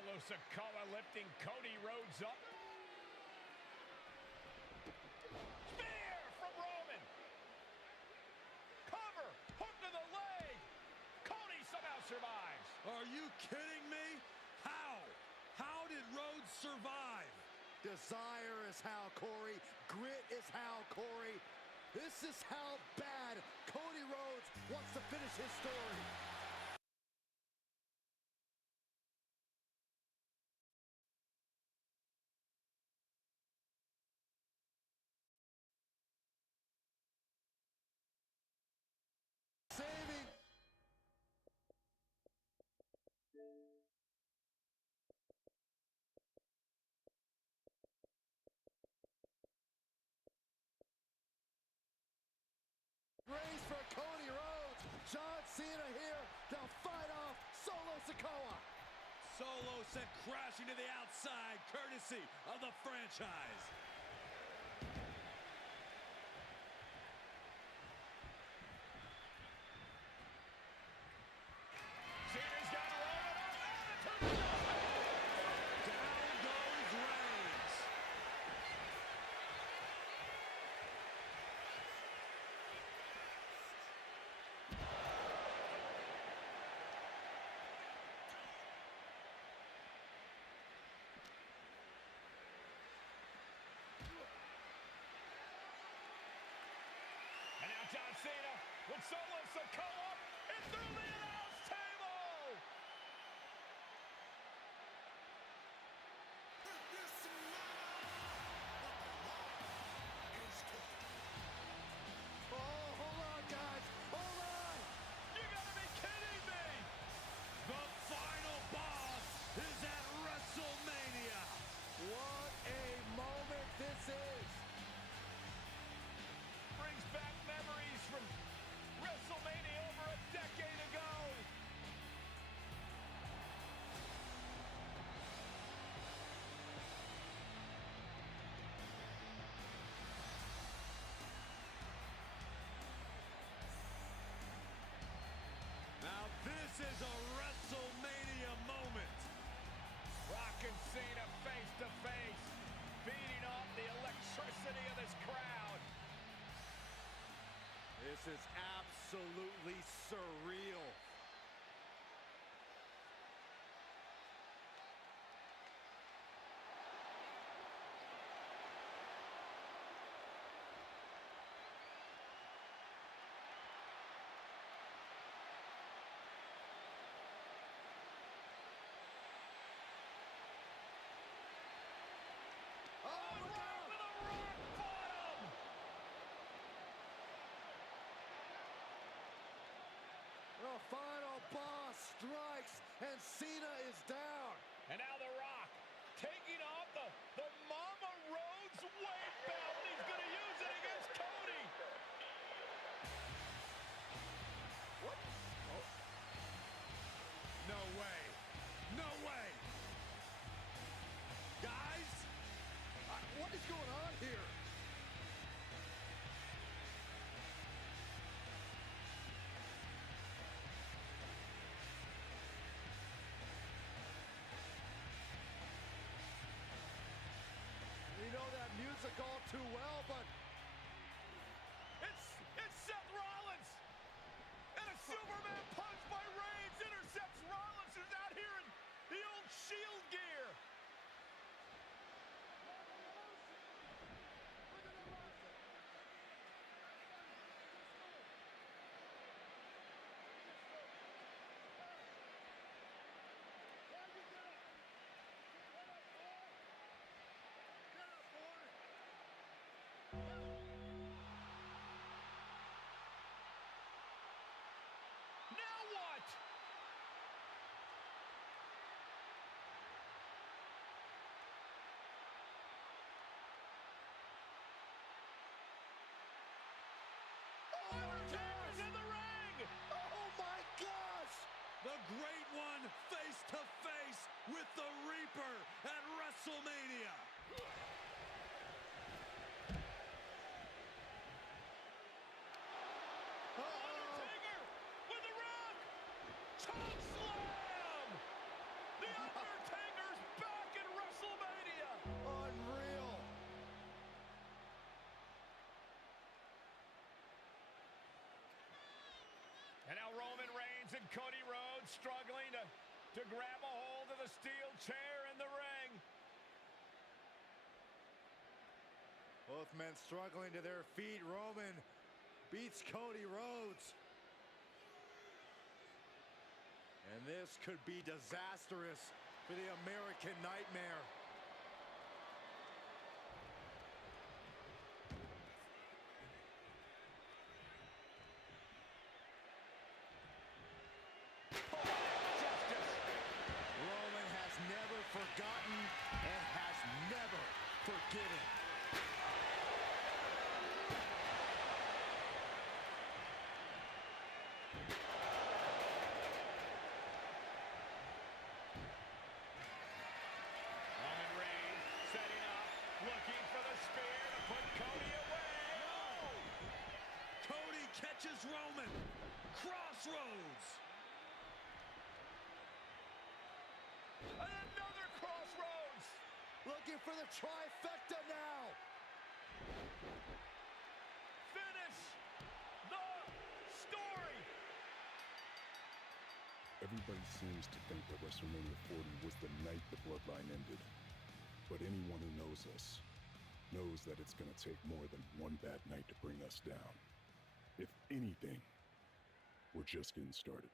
Solo Sikoa lifting Cody Rhodes up. Spear from Roman. Cover. Hook to the leg. Cody somehow survives. Are you kidding me? How? How did Rhodes survive? Desire is how, Corey. Grit is how, Corey. This is how bad Cody Rhodes wants to finish his story. Saving. Race for Cody Rhodes. John Cena here to fight off Solo Sikoa. Solo sent crashing to the outside, courtesy of the franchise. Cena's got Roman on attitude. Down goes Reigns. And now John Cena with Solo Sikoa and through the announce table. Oh, hold on, guys. Hold on. You gotta be kidding me. The final boss is at WrestleMania. What a moment this is. Brings back memories from WrestleMania over a decade ago. Now this is a WrestleMania moment. Rock and Cena face to face, feeding off the electricity of this crowd. This is absolutely surreal. Oh, look out! With a rock bottom. The final boss strikes, and Cena is down. And now The Rock taking off the Mama Rhodes weight belt. He's going to use it against Cody. What? Oh. No way. No way. Guys, What is going on here? We know that music all too well, but It's Seth Rollins. And a Superman punch by Reigns intercepts Rollins, who's out here in the old Shield gear. Now what? Undertaker's in the ring! oh my gosh! the great one face to face with the Reaper at WrestleMania. Undertaker with the Rock! Choke slam! The Undertaker Reigns and Cody Rhodes struggling to grab a hold of the steel chair in the ring. Both men struggling to their feet. Roman beats Cody Rhodes. And this could be disastrous for the American Nightmare. Roman has never forgotten and has never forgiven. Roman Reigns setting up, looking for the spear to put Cody away. No! Cody catches Roman. Crossroads. And another crossroads. Looking for the trifecta now. Finish the story. Everybody seems to think that WrestleMania 40 was the night the bloodline ended. But anyone who knows us knows that it's going to take more than one bad night to bring us down. If anything, we're just getting started.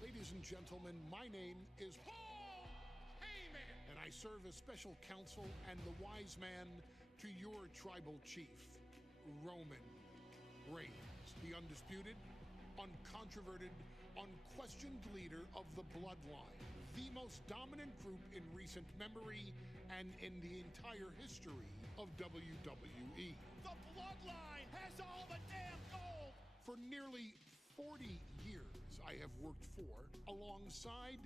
Ladies and gentlemen, my name is Paul Heyman, and I serve as special counsel and the wise man to your tribal chief, Roman Reigns, the undisputed, uncontroverted, unquestioned leader of the Bloodline, the most dominant group in recent memory and in the entire history of WWE. The Bloodline has all the damn gold. For nearly 40 years, I have worked for, alongside,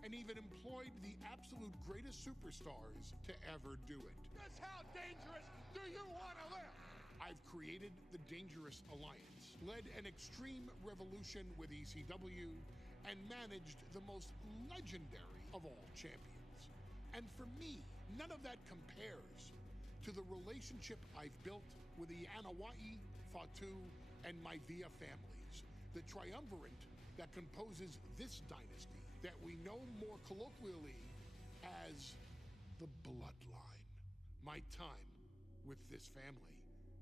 and even employed the absolute greatest superstars to ever do it. Just how dangerous do you want to live? I've created the Dangerous Alliance, led an extreme revolution with ECW, and managed the most legendary of all champions. And for me, none of that compares to the relationship I've built with the Anoa'i, Fatu, and Maivia families, the triumvirate that composes this dynasty that we know more colloquially as the Bloodline. My time with this family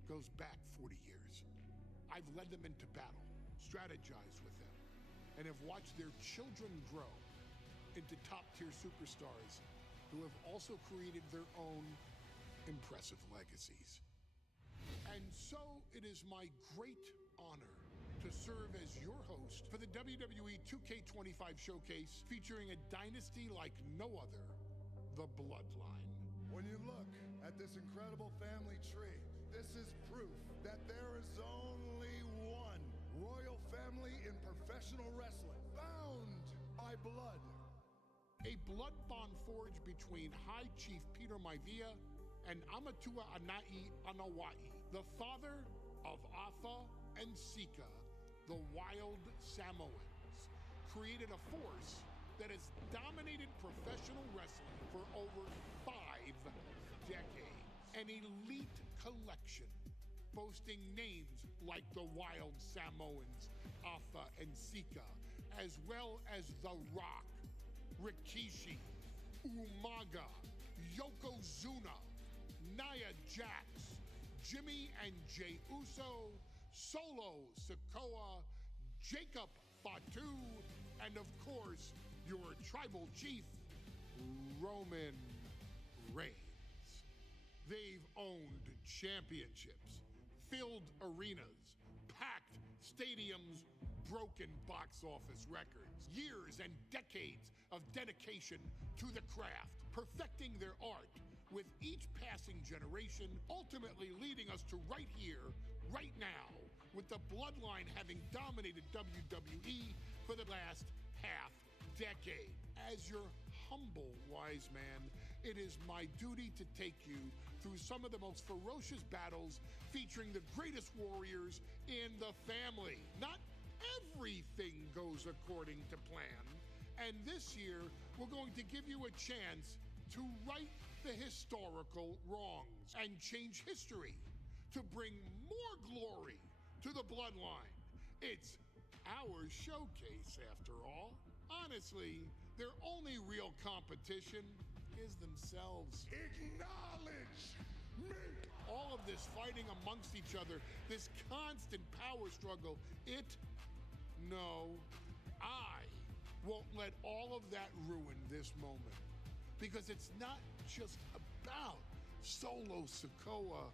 goes back 40 years. I've led them into battle, strategized with them, and have watched their children grow into top-tier superstars who have also created their own impressive legacies. And so it is my great honor to serve as your host for the WWE 2K25 showcase featuring a dynasty like no other, the Bloodline. When you look at this incredible family tree, this is proof that there is only one royal family in professional wrestling, bound by blood. A blood bond forged between High Chief Peter Maivia and Amatua Anai Anoa'i, the father of Afa and Sika, the wild Samoans, created a force that has dominated professional wrestling for over 5 decades. An elite collection boasting names like the wild Samoans, Afa and Sika, as well as The Rock, Rikishi, Umaga, Yokozuna, Nia Jax, Jimmy and Jey Uso, Solo Sikoa, Jacob Fatu, and of course, your tribal chief, Roman Reigns. They've owned championships, filled arenas, packed stadiums, broken box office records, years and decades of dedication to the craft, perfecting their art with each passing generation, ultimately leading us to right here, right now, with the Bloodline having dominated WWE for the last half decade. As your humble wise man, it is my duty to take you through some of the most ferocious battles featuring the greatest warriors in the family. Not everything goes according to plan, and this year we're going to give you a chance to right the historical wrongs and change history to bring more glory to the bloodline. It's our showcase, after all. Honestly, their only real competition is themselves. Acknowledge me! All of this fighting amongst each other, this constant power struggle, no, I won't let all of that ruin this moment. Because it's not just about Solo Sikoa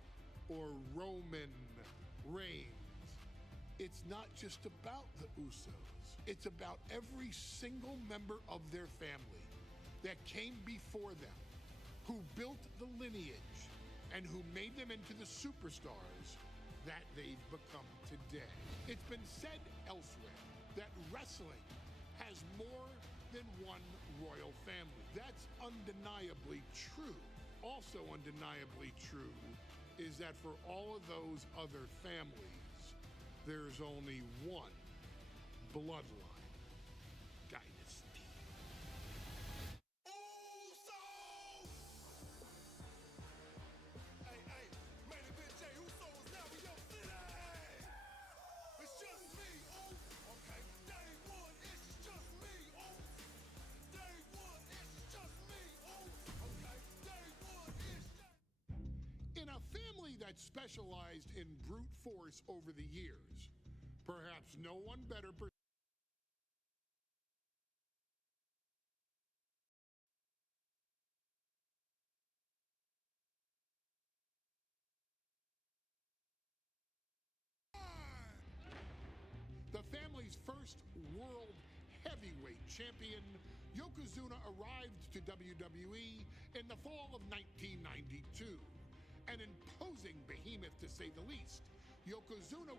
or Roman Reigns. It's not just about the Usos. It's about every single member of their family that came before them, who built the lineage, and who made them into the superstars that they've become today. It's been said elsewhere that wrestling has more than one royal family. That's undeniably true. Also undeniably true is that for all of those other families, there's only one bloodline dynasty. Usos! Hey, main event Jey Uso is now in your city! It's just me, okay, day one, it's just me, day one, it's just me, okay, day one, it's just... In a family that specialized in brute force over the years, perhaps no one better the family's first world heavyweight champion, Yokozuna arrived to WWE in the fall of 1992. An imposing behemoth, to say the least. Yokozuna...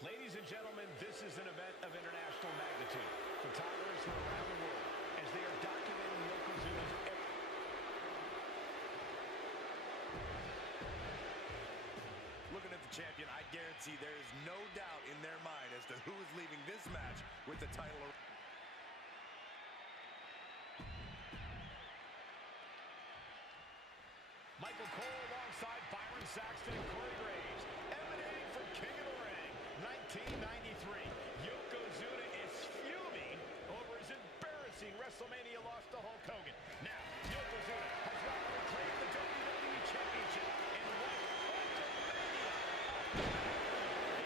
Ladies and gentlemen, this is an event of international magnitude. Photographers from around the world as they are documenting Yokozuna's... Looking at the champion, I guarantee there is no doubt in their mind as to who is leaving this match with the title. Michael Cole alongside Byron Saxton and Corey Graves, emanating from King of the Ring, 1993. Yokozuna is fuming over his embarrassing WrestleMania loss to Hulk Hogan. Now, Yokozuna has rightfully claimed the WWE Championship in what Hulkamania.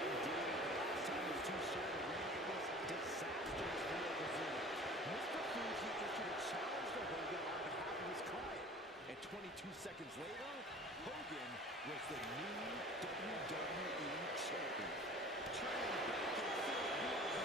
Indeed, the last time his two shared a ring, it was disastrous for Yokozuna. Mr. Fuji issued a challenge to Hogan on behalf of his client. And 22 seconds later, Hogan was the new WWE champion. Turning back and forth wheels of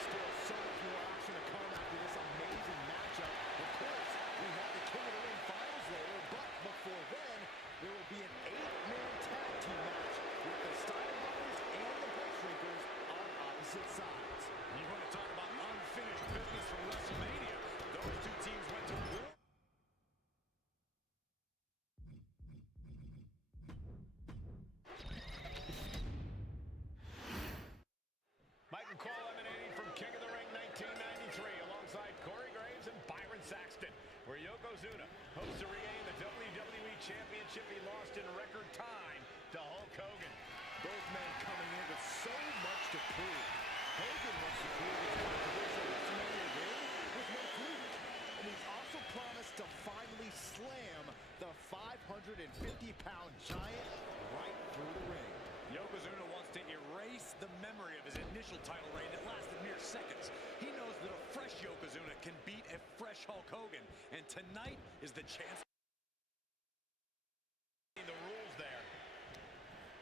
Still so much more action to come after this amazing matchup. Of course, we have the King of the Ring finals later, but before then, there will be an 8-man tag team match with the Steiner Brothers and the Bushwinkers on opposite sides. You want to talk about unfinished business from WrestleMania? Those two teams went to war. Michael Cole emanating from King of the Ring 1993 alongside Corey Graves and Byron Saxton, where Yokozuna hopes to regain the WWE Championship he lost in record time to Hulk Hogan. Both men coming in with so much to prove. Hogan wants to prove his controversial WrestleMania win with no fluke. And he's also promised to finally slam the 550-pound giant right through the ring. Yokozuna wants to erase the memory of his initial title reign that lasted mere seconds. He knows that a fresh Yokozuna can beat a fresh Hulk Hogan, and tonight is the chance. The rules there.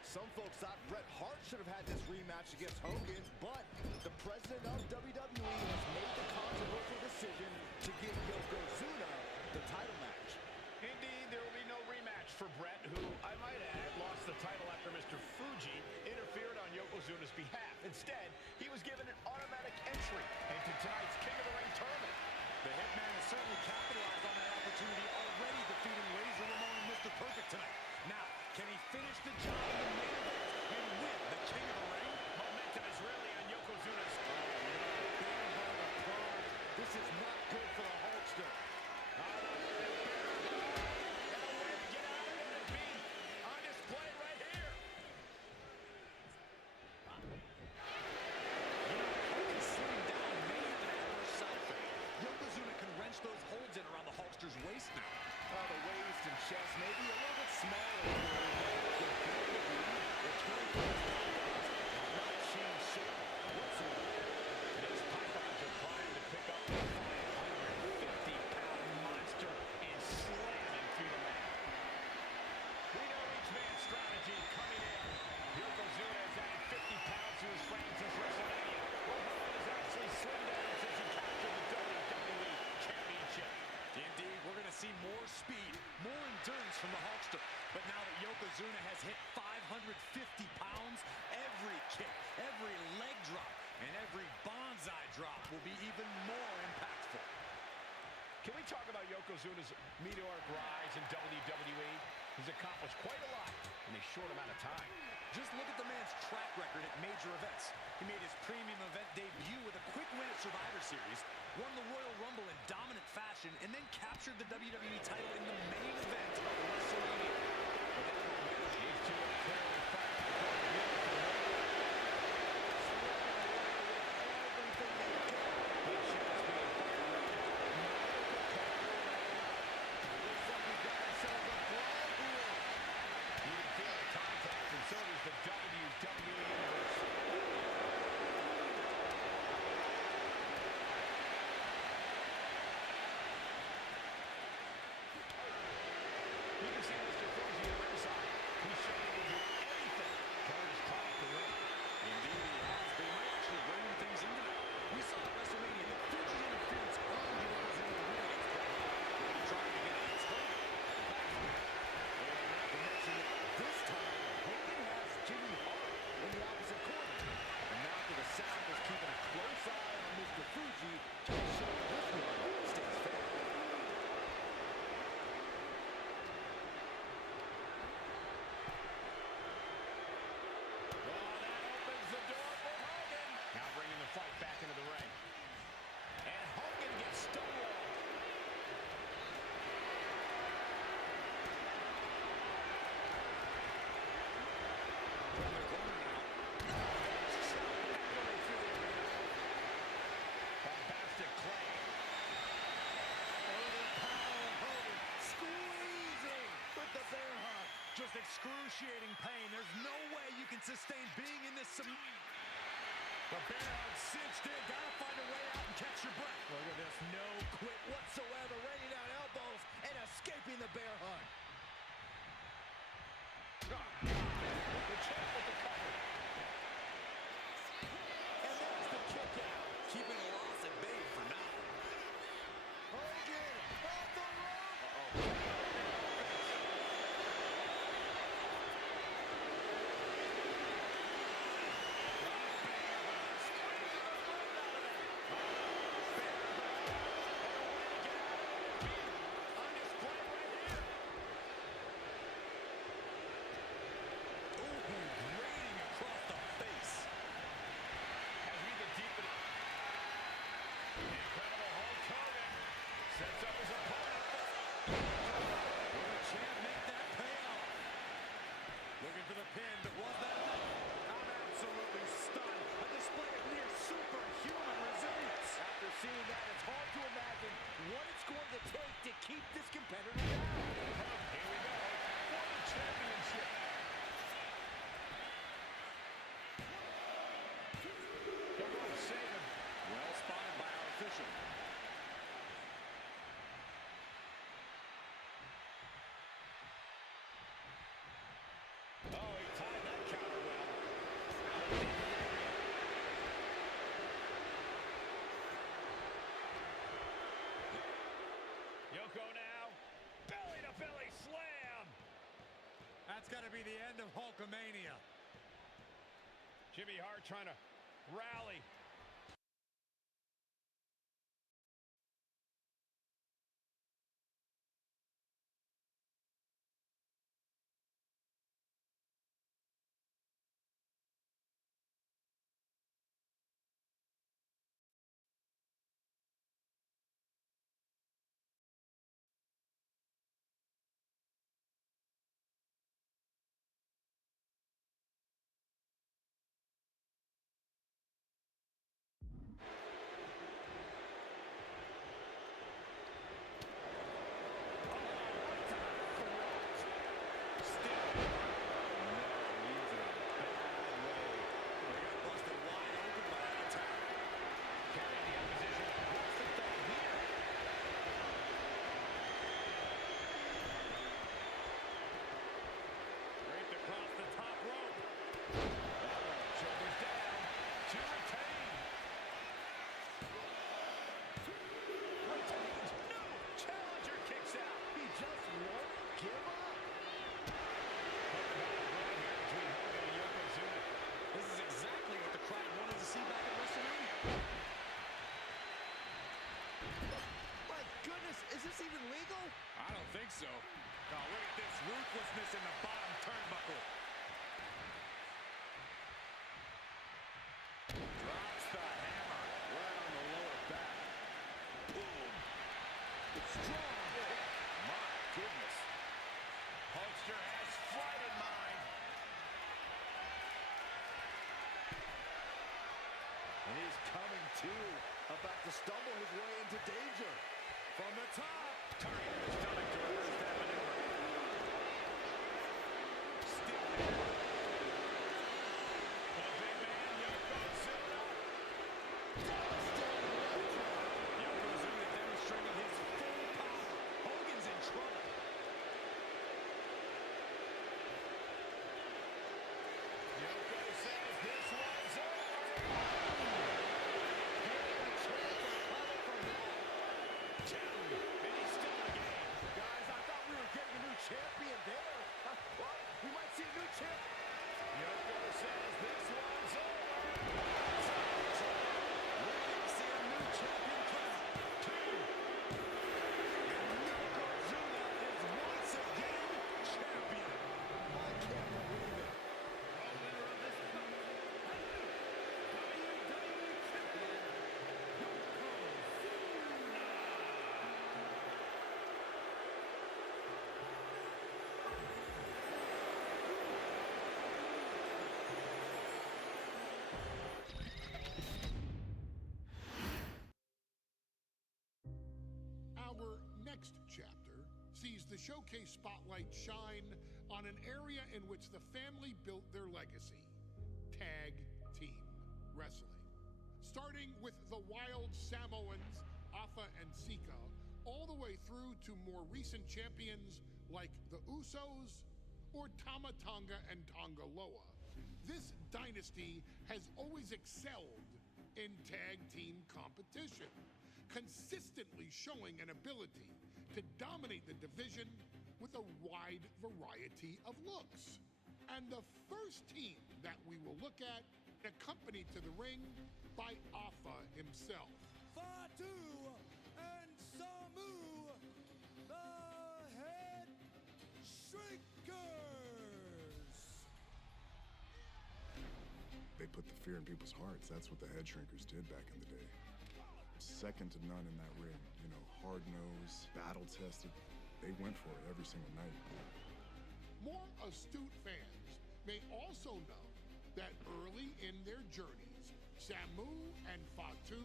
Some folks thought Bret Hart should have had this rematch against Hogan, but the president of WWE has made the controversial decision to give Yokozuna the title match. Indeed, there will be no rematch for Bret, who, I might add, lost the title after Mr. Fuji interfered on Yokozuna's behalf. Instead, he was given an automatic entry into tonight's King of the Ring tournament. The Hitman has certainly capitalized on that opportunity, already defeating Razor Ramon and Mr. Perfect tonight. Now, can he finish the job in the main event and win the King of the Ring? Momentum is really on Yokozuna's. This is not good for the Hulkster. Those holds in around the Hulkster's waist now. The waist and chest may be a little bit smaller. Not changed shape whatsoever. These pythons are primed to pick up the 550-pound monster and slam him through the mat. We know each man's strategy coming in. Yokozuna has added 50 pounds to his frame since WrestleMania. Well, Hogan has actually slimmed down since he captured the WWE Championship. Indeed, we're going to see more speed, more endurance from the Hulkster. But now that Yokozuna has hit 550 pounds, every kick, every leg drop, and every bonsai drop will be even more impactful. Can we talk about Yokozuna's meteoric rise in WWE? He's accomplished quite a lot in a short amount of time. Just look at the man's track record at major events. He made his premium event debut with a quick win at Survivor Series, won the Royal Rumble in dominant fashion, and then captured the WWE title in the main event of WrestleMania. But that won't matter. These two are clearly fighting for the WWE Universe. You can see Mr. Fuji at ringside. He's showing he will do anything to earn his product to win. Indeed he has, but he might actually bring things into that. We saw at WrestleMania that Fuji's interference earned Yokozuna the win against Bret Hart, trying to get against Hogan. And not to mention that this time, Hogan has Jimmy Hart in the opposite corner. And now to the South is keeping a close eye on Mr. Fuji to ensure this one stays fair. Oh, that opens the door for Hogan. Now bringing the fight back into the ring. And Hogan gets stonewalled. From the corner now. Bombastic claim. Overpower Hogan, squeezing with the bear hug. Just excruciating pain. There's no way you can sustain being in this. The bear hug cinched in. Gotta find a way out and catch your breath. Look at this, no quit whatsoever, raining down elbows and escaping the bear hug. The champ with the cover. And there's the kick out. Keeping a loss at bay for now. Hogan off the rope. On display right here. Ooh, grating across the face. As we get deep in incredible Hulk Hogan sets up his opponent. Will the champ make that payoff? Looking for the pin, but was that enough? I'm absolutely stunned. A display of near superhuman resilience. After seeing that, it's hard to imagine what it's going to take to keep this competitor down. Here we go for the championship. They're going to save him. Well spotted by our official. Oh, he timed that counter well. Yoko now, belly to belly slam. That's got to be the end of Hulkamania. Jimmy Hart trying to rally. is coming to, about to stumble his way into danger. From the top. Targeting the stomach to reverse that maneuver. Still there. The big man, Yokozuna. Yokozuna demonstrating his full power. Hogan's in trouble. Yoko says this one's over. And he's still in the game. Guys, I thought we were getting a new champion there. Well, we might see a new champ. Yoko says this one's over. We're going to see a new champion come out. And Yokozuna is once again champion. I can't believe it. The winner of this bout, and new WWE champion, Yokozuna. Our next chapter sees the showcase spotlight shine on an area in which the family built their legacy: tag team wrestling. Starting with the Wild Samoans, Afa and Sika, all the way through to more recent champions like the Usos or Tama Tonga and Tonga Loa. This dynasty has always excelled in tag team competition, consistently showing an ability to dominate the division with a wide variety of looks. And the first team that we will look at, accompanied to the ring by Afa himself. Fatu and Samu, the Head Shrinkers. They put the fear in people's hearts. That's what the head shrinkers did back in the day. Second to none in that ring. You know, hard-nosed, battle-tested. They went for it every single night. More astute fans may also know that early in their journeys, Samu and Fatu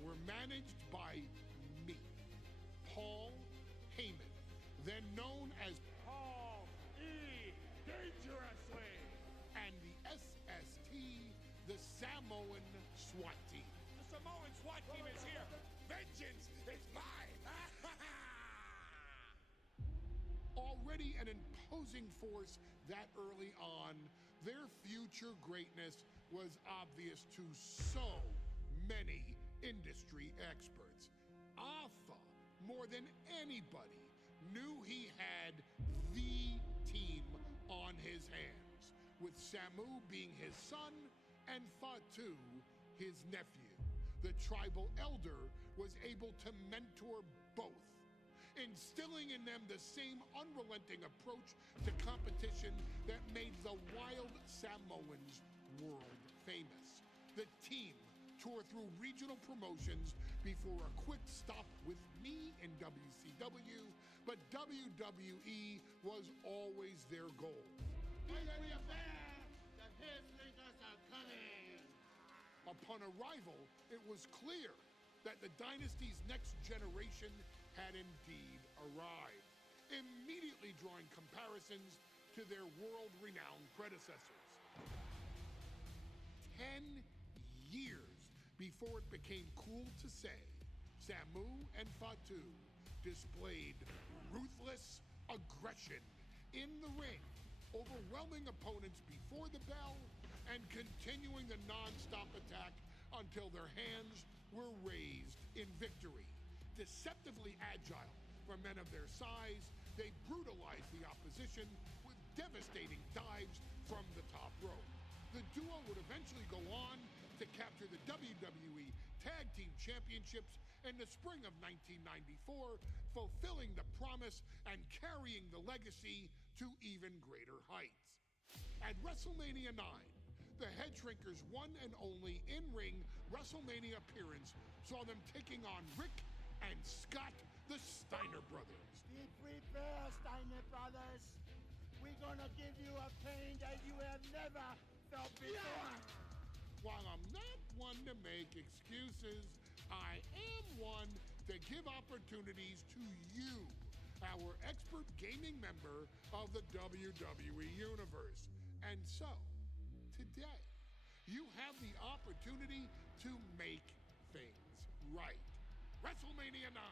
were managed by me, Paul Heyman, then known as Paul E. Dangerously, and the SST, the Samoan SWAT team. The Samoan SWAT team is here. Vengeance is mine. Already an imposing force that early on, their future greatness was obvious to so many industry experts. Afa, more than anybody, knew he had the team on his hands, with Samu being his son and Fatu his nephew. The tribal elder was able to mentor both, instilling in them the same unrelenting approach to competition that made the Wild Samoans world famous. The team toured through regional promotions before a quick stop with me in WCW, but WWE was always their goal. We are back! The Head Shrinkers are coming! Upon arrival, it was clear that the dynasty's next generation had indeed arrived, immediately drawing comparisons to their world-renowned predecessors. 10 years before it became cool to say, Samu and Fatu displayed ruthless aggression in the ring, overwhelming opponents before the bell and continuing the non-stop attack until their hands were raised in victory. Deceptively agile for men of their size, they brutalized the opposition with devastating dives from the top rope. The duo would eventually go on to capture the WWE Tag Team Championships in the spring of 1994, fulfilling the promise and carrying the legacy to even greater heights. At WrestleMania 9, the Head Shrinkers' one and only in-ring WrestleMania appearance saw them taking on Rick and Scott, the Steiner brothers. Be prepared, Steiner Brothers. We're gonna give you a pain that you have never felt before. While I'm not one to make excuses, I am one to give opportunities to you, our expert gaming member of the WWE Universe. And so, today, you have the opportunity to make things right. WrestleMania 9,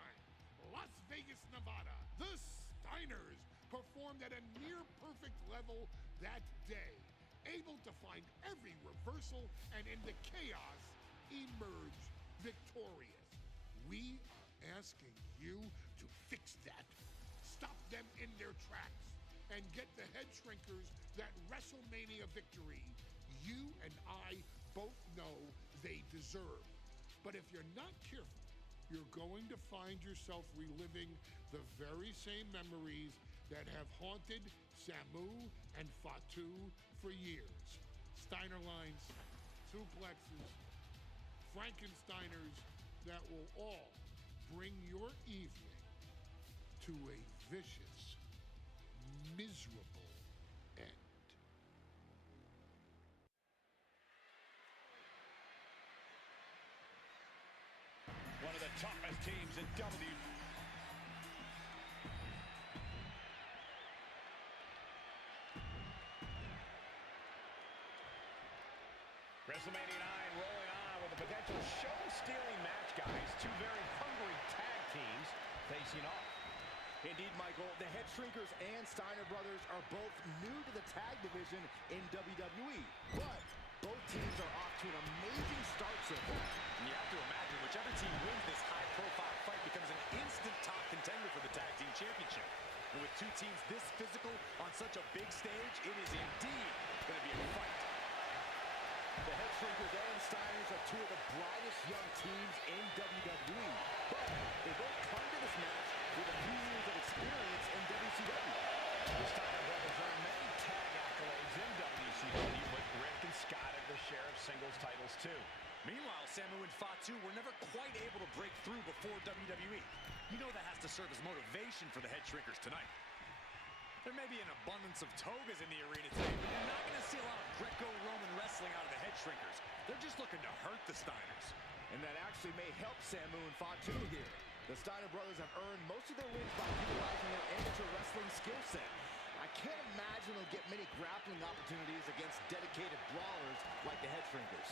Las Vegas, Nevada. The Steiners performed at a near-perfect level that day, able to find every reversal and in the chaos emerge victorious. We are asking you to fix that. Stop them in their tracks and get the head shrinkers that WrestleMania victory you and I both know they deserve. But if you're not careful, you're going to find yourself reliving the very same memories that have haunted Samu and Fatu for years. Steiner lines, suplexes, Frankensteiners that will all bring your evening to a vicious, miserable end. One of the toughest teams in WWE. WrestleMania 9 rolling on with a potential show-stealing match, guys. Two very hungry tag teams facing off. Indeed, Michael, the Head Shrinkers and Steiner brothers are both new to the tag division in WWE, but both teams are off to an amazing start so far. And you have to imagine whichever team wins this high-profile fight becomes an instant top contender for the tag team championship. And with two teams this physical on such a big stage, it is indeed going to be a fight. The Head Shrinkers and Steiners are two of the brightest young teams in WWE, but they both come to this match with a few years of experience in WCW. The Steiner brothers earned many tag accolades in WCW, with Rick and Scott at their share of singles titles too. Meanwhile, Samu and Fatu were never quite able to break through before WWE. You know that has to serve as motivation for the Head Shrinkers tonight. There may be an abundance of togas in the arena today, but you're not going to see a lot of Greco-Roman wrestling out of the Head Shrinkers. They're just looking to hurt the Steiners. And that actually may help Samu and Fatu here. The Steiner brothers have earned most of their wins by utilizing their amateur wrestling skill set. I can't imagine they'll get many grappling opportunities against dedicated brawlers like the Head Shrinkers.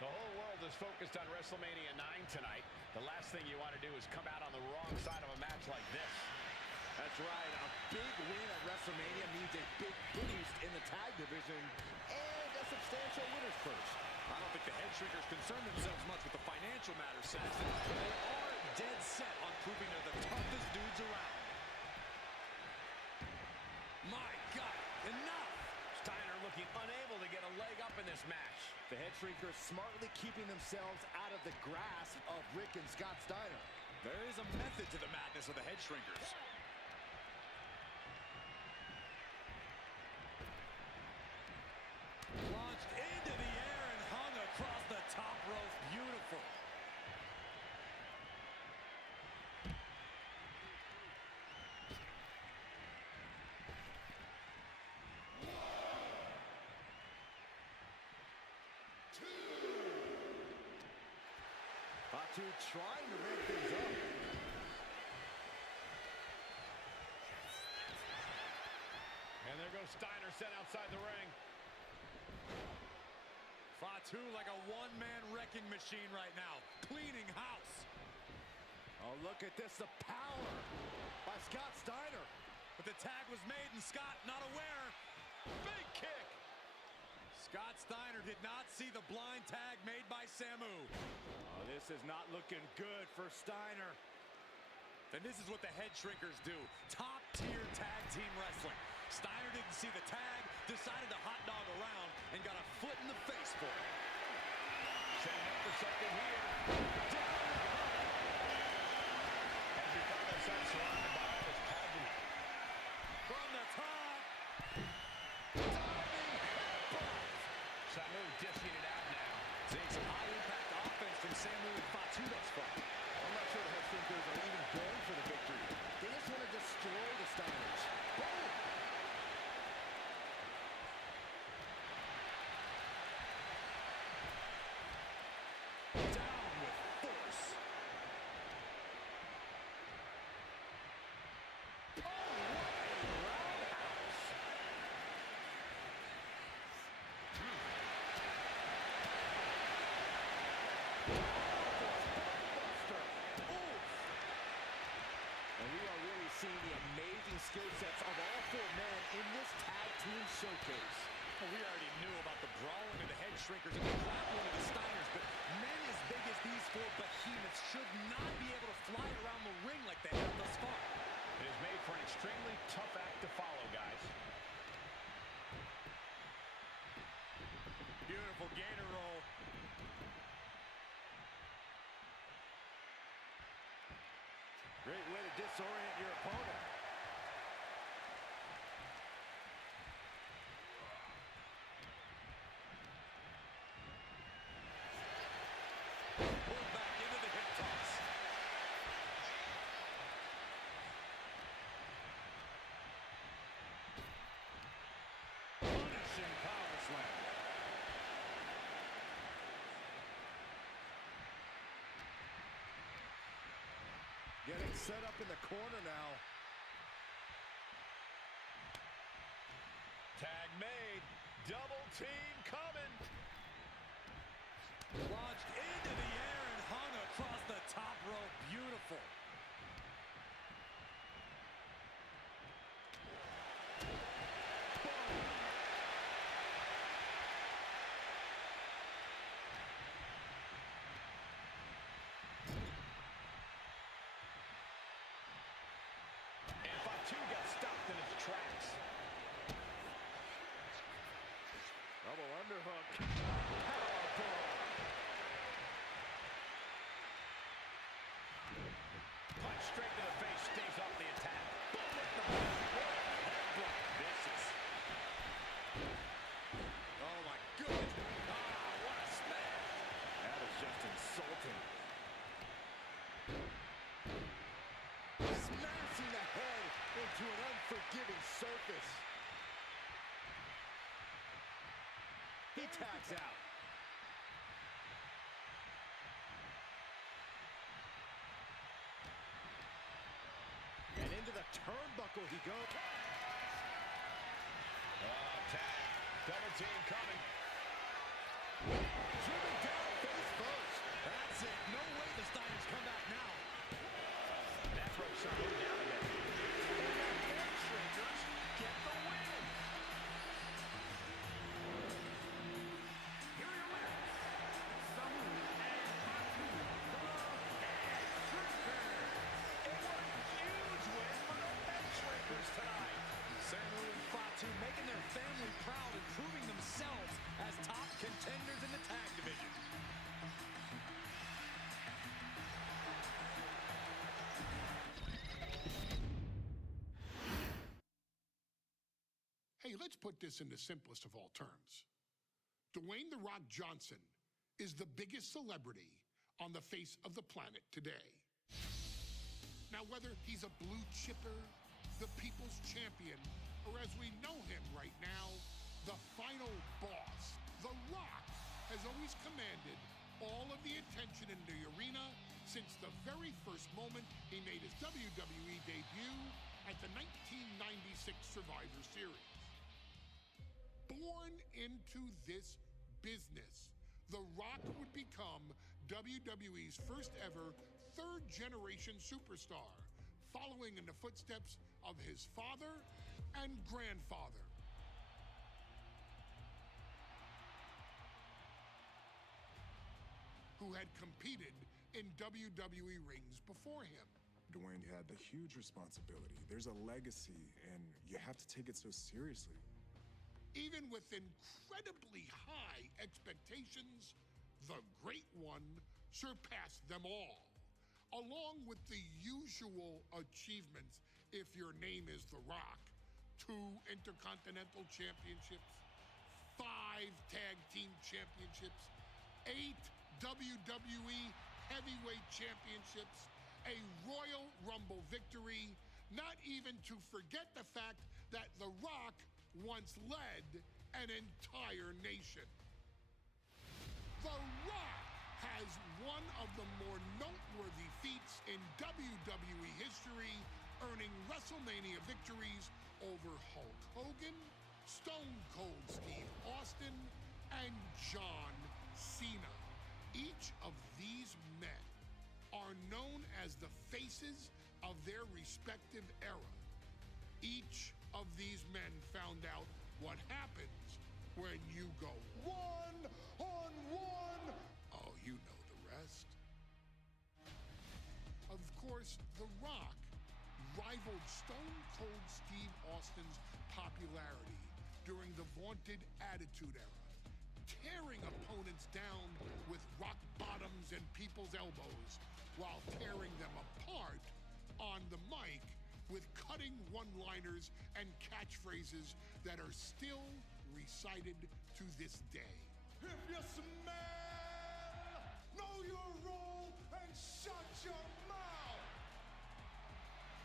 The whole world is focused on WrestleMania 9 tonight. The last thing you want to do is come out on the wrong side of a match like this. That's right. A big win at WrestleMania means a big boost in the tag division and a substantial winner's purse. I don't think the Head Shrinkers concern themselves much with the financial matter, Saxton, but they are dead set on proving they're the toughest dudes around. My God, enough! Steiner looking unable to get a leg up in this match. The Head Shrinkers smartly keeping themselves out of the grasp of Rick and Scott Steiner. There is a method to the madness of the Head Shrinkers. Launched into the air and hung across the top rope. Beautiful. Fatu trying to ramp things up. And there goes Steiner sent outside the ring. Fatu like a one-man wrecking machine right now, cleaning house. Oh, look at this, the power by Scott Steiner. But the tag was made and Scott not aware. Big kick. Scott Steiner did not see the blind tag made by Samu. Oh, this is not looking good for Steiner. Then this is what the Head Shrinkers do. Top-tier tag team wrestling. Steiner didn't see the tag, decided to hot dog around, and got a foot in the face for it. Setting up for something here. As we find ourselves surrounded by all this pageant. From the top. Samu dishing it out now. Seeing some high-impact offense from Samu and Fatu thus far. I'm not sure the Head Shrinkers are even going for the victory. They just want to destroy the Steiners. Boom! showcase. Well, we already knew about the brawling of the head shrinkers and the grappling of the Steiners, but men as big as these four behemoths should not be able to fly around the ring like they have thus far. It is made for an extremely tough act to follow, guys. Beautiful gator roll. Great way to disorient your opponent. Pulled back into the hip toss. Punishing power slam. Getting set up in the corner now. Tag made. Double team coming. Launched into the air and hung across the top rope. Beautiful. And Fatu got stopped in its tracks. Double underhook. Powerbomb. Punch straight to the face, stays off the attack. Vicious. Oh, my goodness. Ah, what a smash. That is just insulting. Smashing the head into an unforgiving surface. He tags out. And into the turnbuckle he goes. Tag. Double team coming. Driven down face first. That's it. No way the Steiners come back now. That broke something down again. And the head shrinkers get the win. Here are your winners, Samu and Fatu, the Head Shrinkers. And what a huge win for the head shrinkers tonight. Samu and Fatu making their family proud and proving themselves as top contenders in the tag division. Hey, let's put this in the simplest of all terms. Dwayne "The Rock" Johnson is the biggest celebrity on the face of the planet today. Now, whether he's a blue chipper, the people's champion, or as we know him right now, the final boss, The Rock has always commanded all of the attention in the arena since the very first moment he made his WWE debut at the 1996 Survivor Series. Born into this business, The Rock would become WWE's first ever third-generation superstar, following in the footsteps of his father and grandfather. Who had competed in WWE rings before him. Dwayne had the huge responsibility. There's a legacy, and you have to take it so seriously. Even with incredibly high expectations, the Great One surpassed them all, along with the usual achievements if your name is The Rock. 2 Intercontinental Championships, 5 Tag Team Championships, 8 WWE Heavyweight Championships, a Royal Rumble victory, not even to forget the fact that The Rock once led an entire nation. The Rock has one of the more noteworthy feats in WWE history, earning WrestleMania victories over Hulk Hogan, Stone Cold Steve Austin, and John Cena. Each of these men are known as the faces of their respective era. Each of these men found out what happens when you go one-on-one. Oh, you know the rest. Of course, The Rock rivaled Stone Cold Steve Austin's popularity during the vaunted Attitude Era, tearing opponents down with rock bottoms and people's elbows while tearing them apart on the mic with cutting one-liners and catchphrases that are still recited to this day. If you smell, know your role and shut your mouth.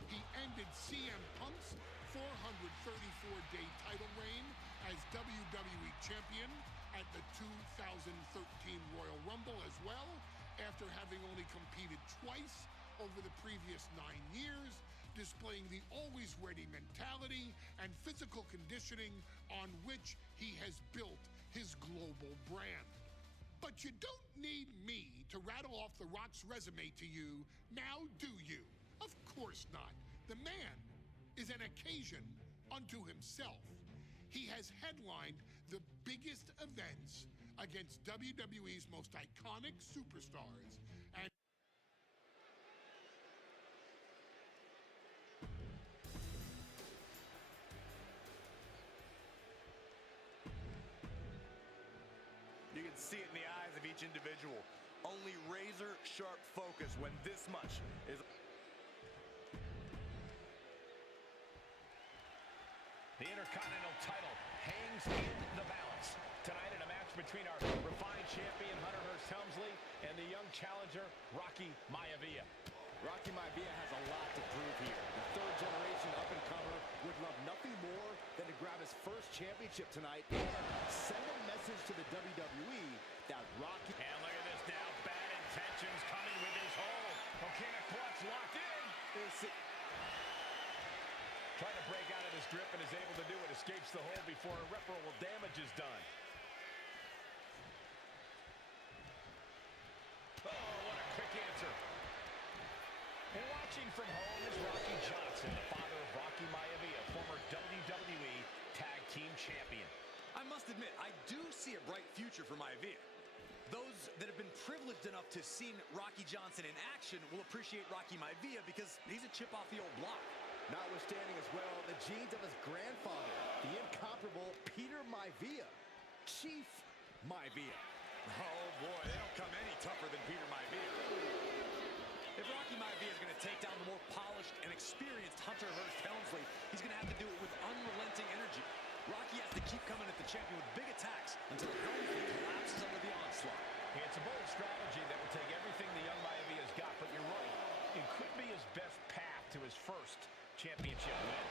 He ended CM Punk's 434-day title reign as WWE Champion at the 2013 Royal Rumble as well, after having only competed twice over the previous 9 years, displaying the always-ready mentality and physical conditioning on which he has built his global brand. But you don't need me to rattle off The Rock's resume to you, now do you? Of course not. The man is an occasion unto himself. He has headlined the biggest events against WWE's most iconic superstars, and you can see it in the eyes of each individual. Only razor-sharp focus when this much is... The Intercontinental title hangs in the balance. Tonight in a match between our refined champion, Hunter Hearst Helmsley, and the young challenger, Rocky Maivia. Rocky Maivia has a lot to prove here. The third-generation up-and-comer would love nothing more than to grab his first championship tonight and send a message to the WWE that Rocky... And look at this now. Bad intentions coming with his hold. Okay, the clutch locked in. Trying to break out of his grip and is able to do it. Escapes the hold before irreparable damage is done. Oh, what a quick answer. And watching from home is Rocky Johnson, the father of Rocky Maivia, former WWE Tag Team Champion. I must admit, I do see a bright future for Maivia. Those that have been privileged enough to see Rocky Johnson in action will appreciate Rocky Maivia because he's a chip off the old block. Notwithstanding as well the genes of his grandfather, the incomparable Peter Maivia, Chief Maivia. Oh boy, they don't come any tougher than Peter Maivia. If Rocky Maivia is going to take down the more polished and experienced Hunter Hearst Helmsley, he's going to have to do it with unrelenting energy. Rocky has to keep coming at the champion with big attacks until Helmsley collapses under the onslaught. It's a bold strategy that will take everything the young Maivia's got, but you're right. It could be his best path to his first championship win.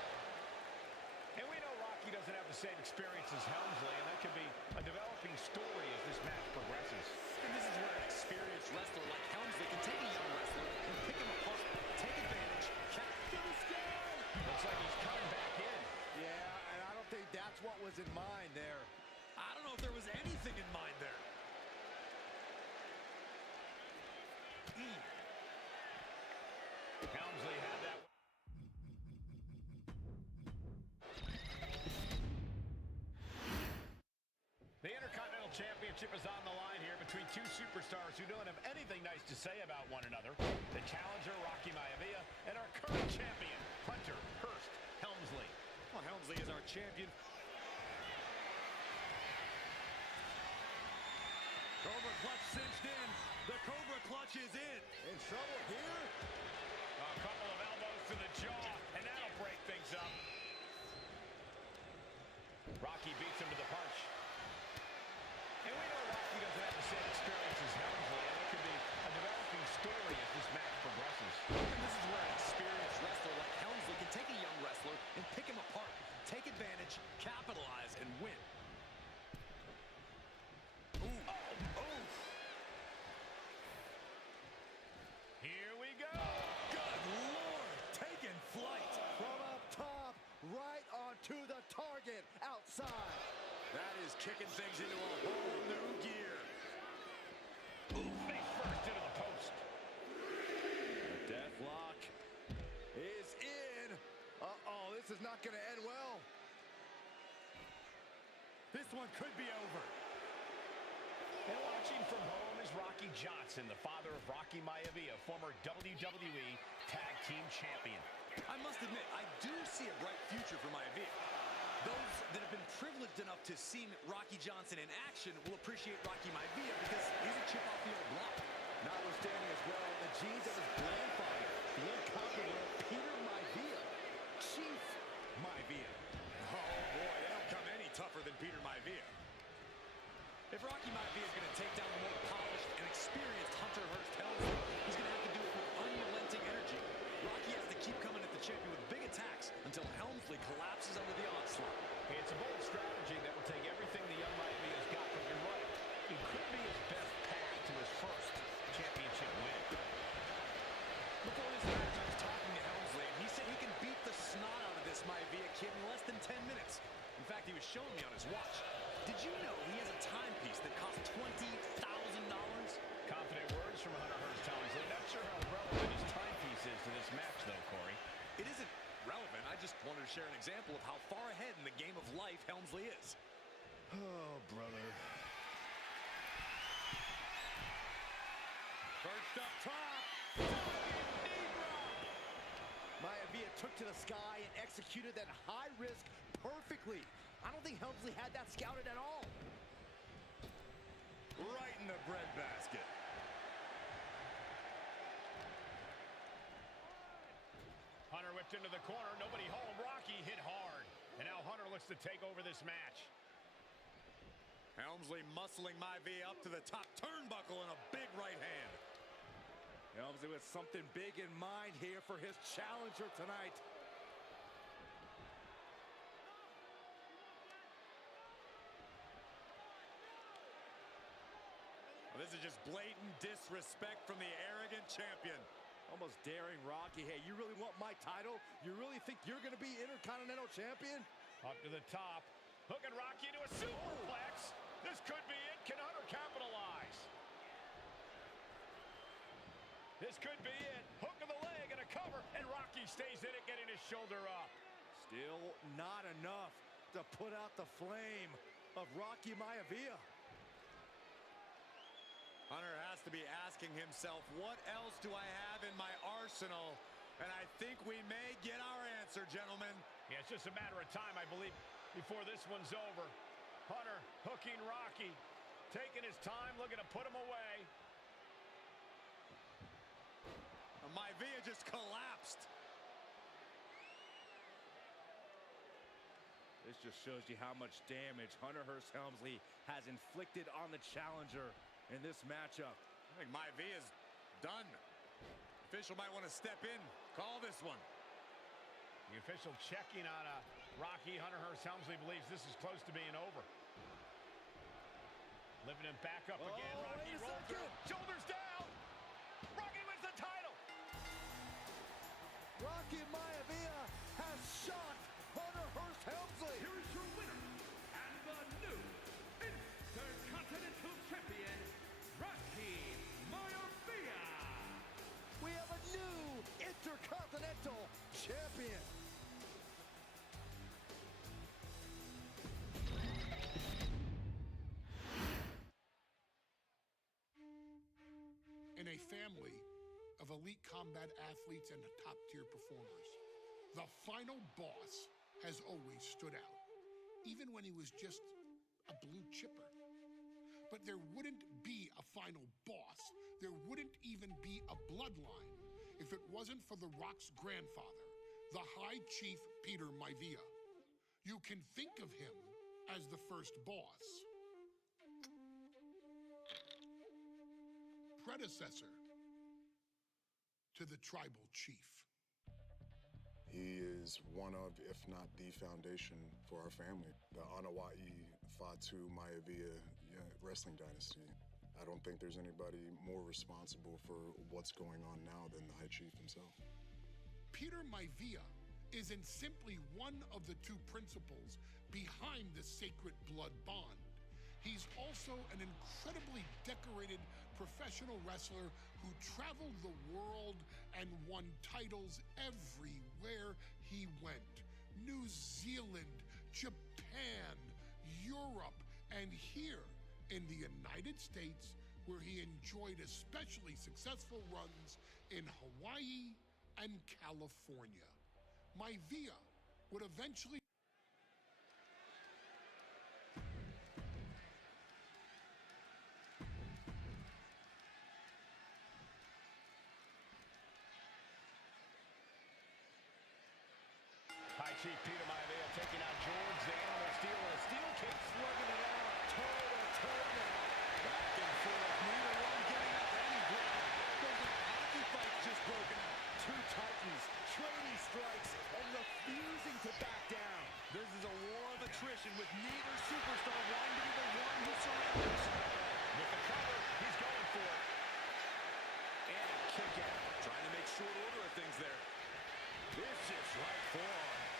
And we know Rocky doesn't have the same experience as Helmsley, and that could be a developing story as this match progresses. And this is where an experienced wrestler like Helmsley can take a young wrestler and pick him apart, take advantage, capture the scale. Looks like he's coming back in. Yeah, and I don't think that's what was in mind there. I don't know if there was anything in mind there. Helmsley had that. The Intercontinental Championship is on the line here between two superstars who don't have anything nice to say about one another. The challenger, Rocky Maivia, and our current champion, Hunter Hearst Helmsley. Well, Helmsley is our champion. Cobra clutch cinched in. The Cobra clutch is in. In trouble here? A couple of elbows to the jaw, and that'll break things up. Rocky beats him to the punch. And we know Rocky doesn't have the same experience as Helmsley, and it could be a developing story as this match progresses. And this is where an experienced wrestler like Helmsley can take a young wrestler and pick him apart, take advantage, capitalize, and win. Ooh. Oh, oh. Here we go. Good Lord, taking flight. From up top, right onto the target, outside. That is kicking things into a whole new gear. Ooh, face first into the post. The deathlock is in. Uh-oh, this is not going to end well. this one could be over. And watching from home is Rocky Johnson, the father of Rocky Maivia, former WWE Tag Team Champion. I must admit, I do see a bright future for Maivia. Those that have been privileged enough to see Rocky Johnson in action will appreciate Rocky Maivia because he's a chip off the old block. Notwithstanding as well, the genes of his grandfather, the incomparable Peter Maivia, Chief Maivia. Oh boy, they don't come any tougher than Peter Maivia. If Rocky Maivia is going to take down the more polished and experienced Hunter Hearst Helmsley, he's going to have to do it with unrelenting energy. Rocky has to keep coming at the champion with big attacks until Helmsley collapses under the onslaught. It's a bold strategy that will take everything the young Maivia's got, but you're right. It could be his best path to his first championship win. Before this match, I was talking to Helmsley, and he said he can beat the snot out of this Maivia kid in less than 10 minutes. In fact, he was showing me on his watch. Did you know he has a timepiece that costs $20,000? Confident words from Hunter Hearst Helmsley. Not sure how relevant his timepiece is to this match, though, Corey. It isn't relevant. I just wanted to share an example of how far ahead in the game of life Helmsley is. Oh, brother. First up top. Maivia took to the sky and executed that high risk perfectly. I don't think Helmsley had that scouted at all. Right in the breadbasket. Hunter whipped into the corner. Nobody home. Rocky hit hard. And now Hunter looks to take over this match. Helmsley muscling Maivia up to the top turnbuckle and a big right hand. Helmsley with something big in mind here for his challenger tonight. Well, this is just blatant disrespect from the arrogant champion. Almost daring Rocky. Hey, you really want my title? You really think you're going to be Intercontinental Champion? Up to the top. Hooking Rocky into a superplex. This could be it. Can Hunter capitalize? This could be it. Hook of the leg and a cover. And Rocky stays in it, getting his shoulder up. Still not enough to put out the flame of Rocky Maivia. Hunter has to be asking himself, what else do I have in my arsenal? And I think we may get our answer, gentlemen. Yeah, it's just a matter of time, I believe, before this one's over. Hunter hooking Rocky, taking his time, looking to put him away. Maivia just collapsed. This just shows you how much damage Hunter Hearst Helmsley has inflicted on the challenger in this matchup. I think Maivia's done. Official might want to step in, call this one. The official checking on Rocky. Hunter Hearst Helmsley believes this is close to being over. Lifting him back up again. Rocky rolls through. Shoulders down. Rocky wins the title. Rocky Maivia has shocked Hunter Hearst Helmsley. Here is your winner and the new Intercontinental Champion, Rocky Maivia. We have a new Intercontinental Champion. In a family of elite combat athletes and top-tier performers, the final boss has always stood out, even when he was just a blue chipper. But there wouldn't be a final boss. There wouldn't even be a bloodline if it wasn't for The Rock's grandfather, the High Chief Peter Maivia. You can think of him as the first boss, predecessor to the tribal chief. He is one of, if not the foundation for our family. The Anawa'i Fatu Maivia wrestling dynasty. I don't think there's anybody more responsible for what's going on now than the High Chief himself. Peter Maivia isn't simply one of the two principles behind the sacred blood bond. He's also an incredibly decorated professional wrestler who traveled the world and won titles everywhere he went. New Zealand, Japan, Europe. Europe, and here in the United States, where he enjoyed especially successful runs in Hawaii and California. Maivia would eventually High Chief Peter Maivia taking out George the Animal Steel in a steel cage, slugging it out toe-to-toe now. Back and forth, neither one getting up any ground. Those are hockey fights just broken out. Two titans trading strikes and refusing to back down. This is a war of attrition with neither superstar wanting to be the one who surrenders. With the cover, he's going for it. And a kick out. Trying to make short order of things there. Vicious right forearm.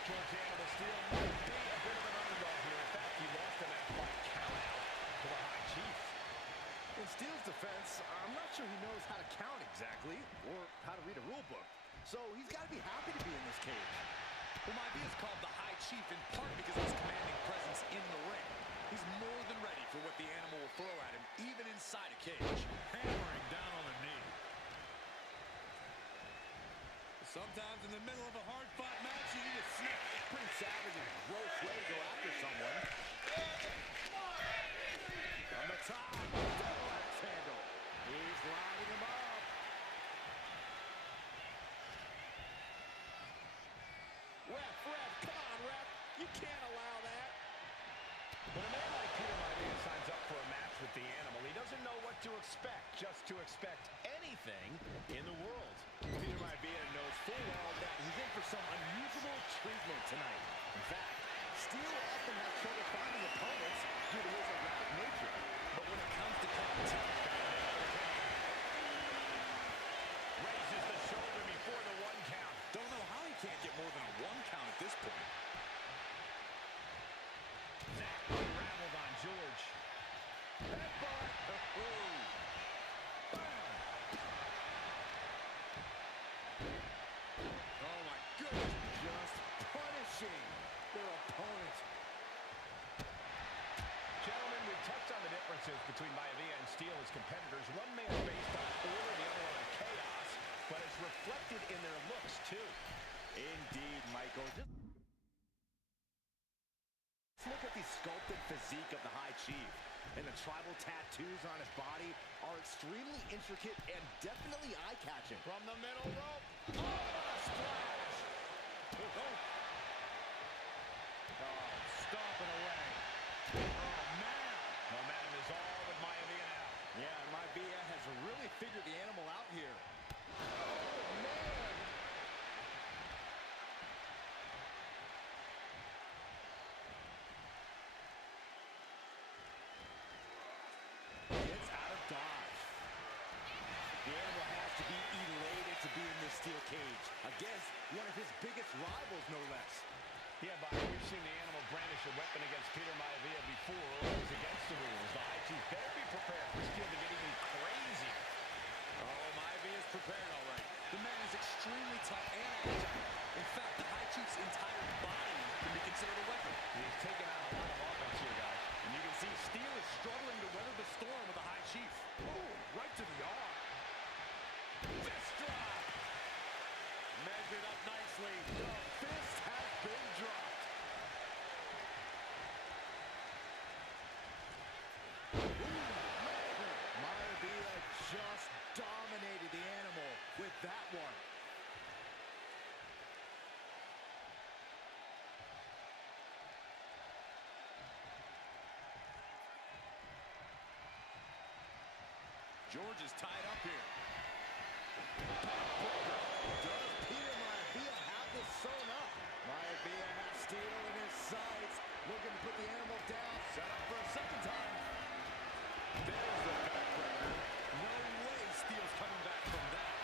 George the Animal Steel might be a bit of an underdog here. In fact, he lost in that fight count out to the High Chief. In Steele's defense, I'm not sure he knows how to count exactly or how to read a rule book. So he's got to be happy to be in this cage. Well, Maivia is called the High Chief in part because of his commanding presence in the ring. He's more than ready for what the animal will throw at him, even inside a cage. Hammering down on the knee. Sometimes in the middle of a hard-fought match, you need a snap. Pretty savage and gross way to go after someone. From the top, double axe handle. He's lining him up. Ref, come on, ref. You can't allow that. When a man like Peter Maivia signs up for a match with the Animal, he doesn't know what to expect, just to expect anything in the world. Peter Maivia knows full well that he's in for some unusual treatment tonight. In fact, Steele often has trouble finding opponents due to his erratic nature. But when it comes to competition, Raises the shoulder before the 1 count. don't know how he can't get more than a 1 count at this point. That unraveled on George. Headbutt. Oh, my goodness. Just punishing their opponent. Gentlemen, we've touched on the differences between Maivia and Steele as competitors. One man is based on order, the other on chaos, but it's reflected in their looks, too. Indeed, Michael. Just look at the sculpted physique of the High Chief. And the tribal tattoos on his body are extremely intricate and definitely eye-catching. From the middle rope. Oh, splash! Oh, stomping away. Oh, man. Momentum is all with Maivia now. Yeah, Maivia has really figured the animal out here. Oh, man! Gets out of dodge. The animal has to be elated to be in this steel cage against one of his biggest rivals, no less. Yeah, Bobby, we've seen the Animal brandish a weapon against Peter Maivia before. It was against the rules. The High Chief better be prepared for Steele to get even crazier. Oh, Maivia is prepared, all right. The man is extremely tough and agile. In fact, the High Chief's entire body can be considered a weapon. He's taking on a lot of offense here, guys. And you can see Steele is struggling to weather the storm with the High Chief. Oh, right to the arm. Fist drop. Measured up nicely. The fist has been dropped. Maivia just dominated the animal with that one. George is tied up here. Does Peter Maivia have this sewn up? Maivia has Steele in his sights, looking to put the animal down. Set up for a second time. There's the backbreaker. No way Steele's coming back from that.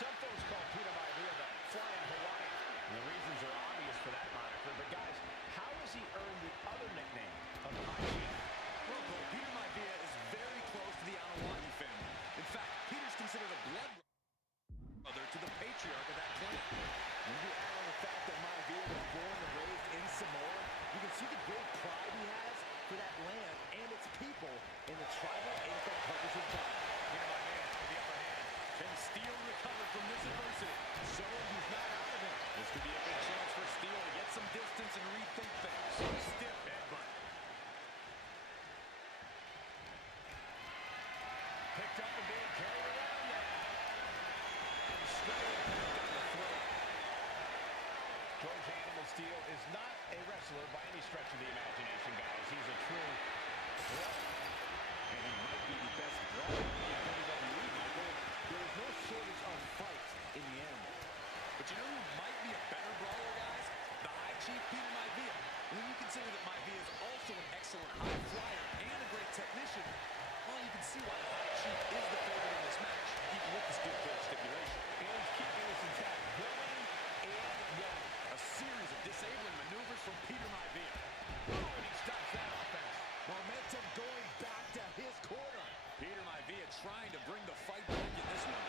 Some folks call Peter Maivia the Flying Hawaiian. And the reasons are obvious for that moniker. But guys, how has he earned the other nickname of the High Chief? Well, Cole, Peter Maivia is very close to the Anawati family. In fact, Peter's considered a blood brother to the patriarch of that clan. Maybe add on the fact that Maivia was born and rethink things. Stiff headbutt. Picked up and being carried around now. And straight attack down the throat. George Animal Steel is not a wrestler by any stretch of the imagination, guys. He's a true threat. And he might be the best brawler in WWE, Michael. There is no shortage of fights in the animal. But you know who might be a better brawler, guys? The High Chief Peter Maivia. When you consider that Maivia is also an excellent high flyer and a great technician, well, you can see why the High Chief is the favorite in this match, even with the steel cage stipulation. And he's keeping this intact, going and going. A series of disabling maneuvers from Peter Maivia. Oh, and he stops that offense. Momentum going back to his corner. Peter Maivia trying to bring the fight back in this one.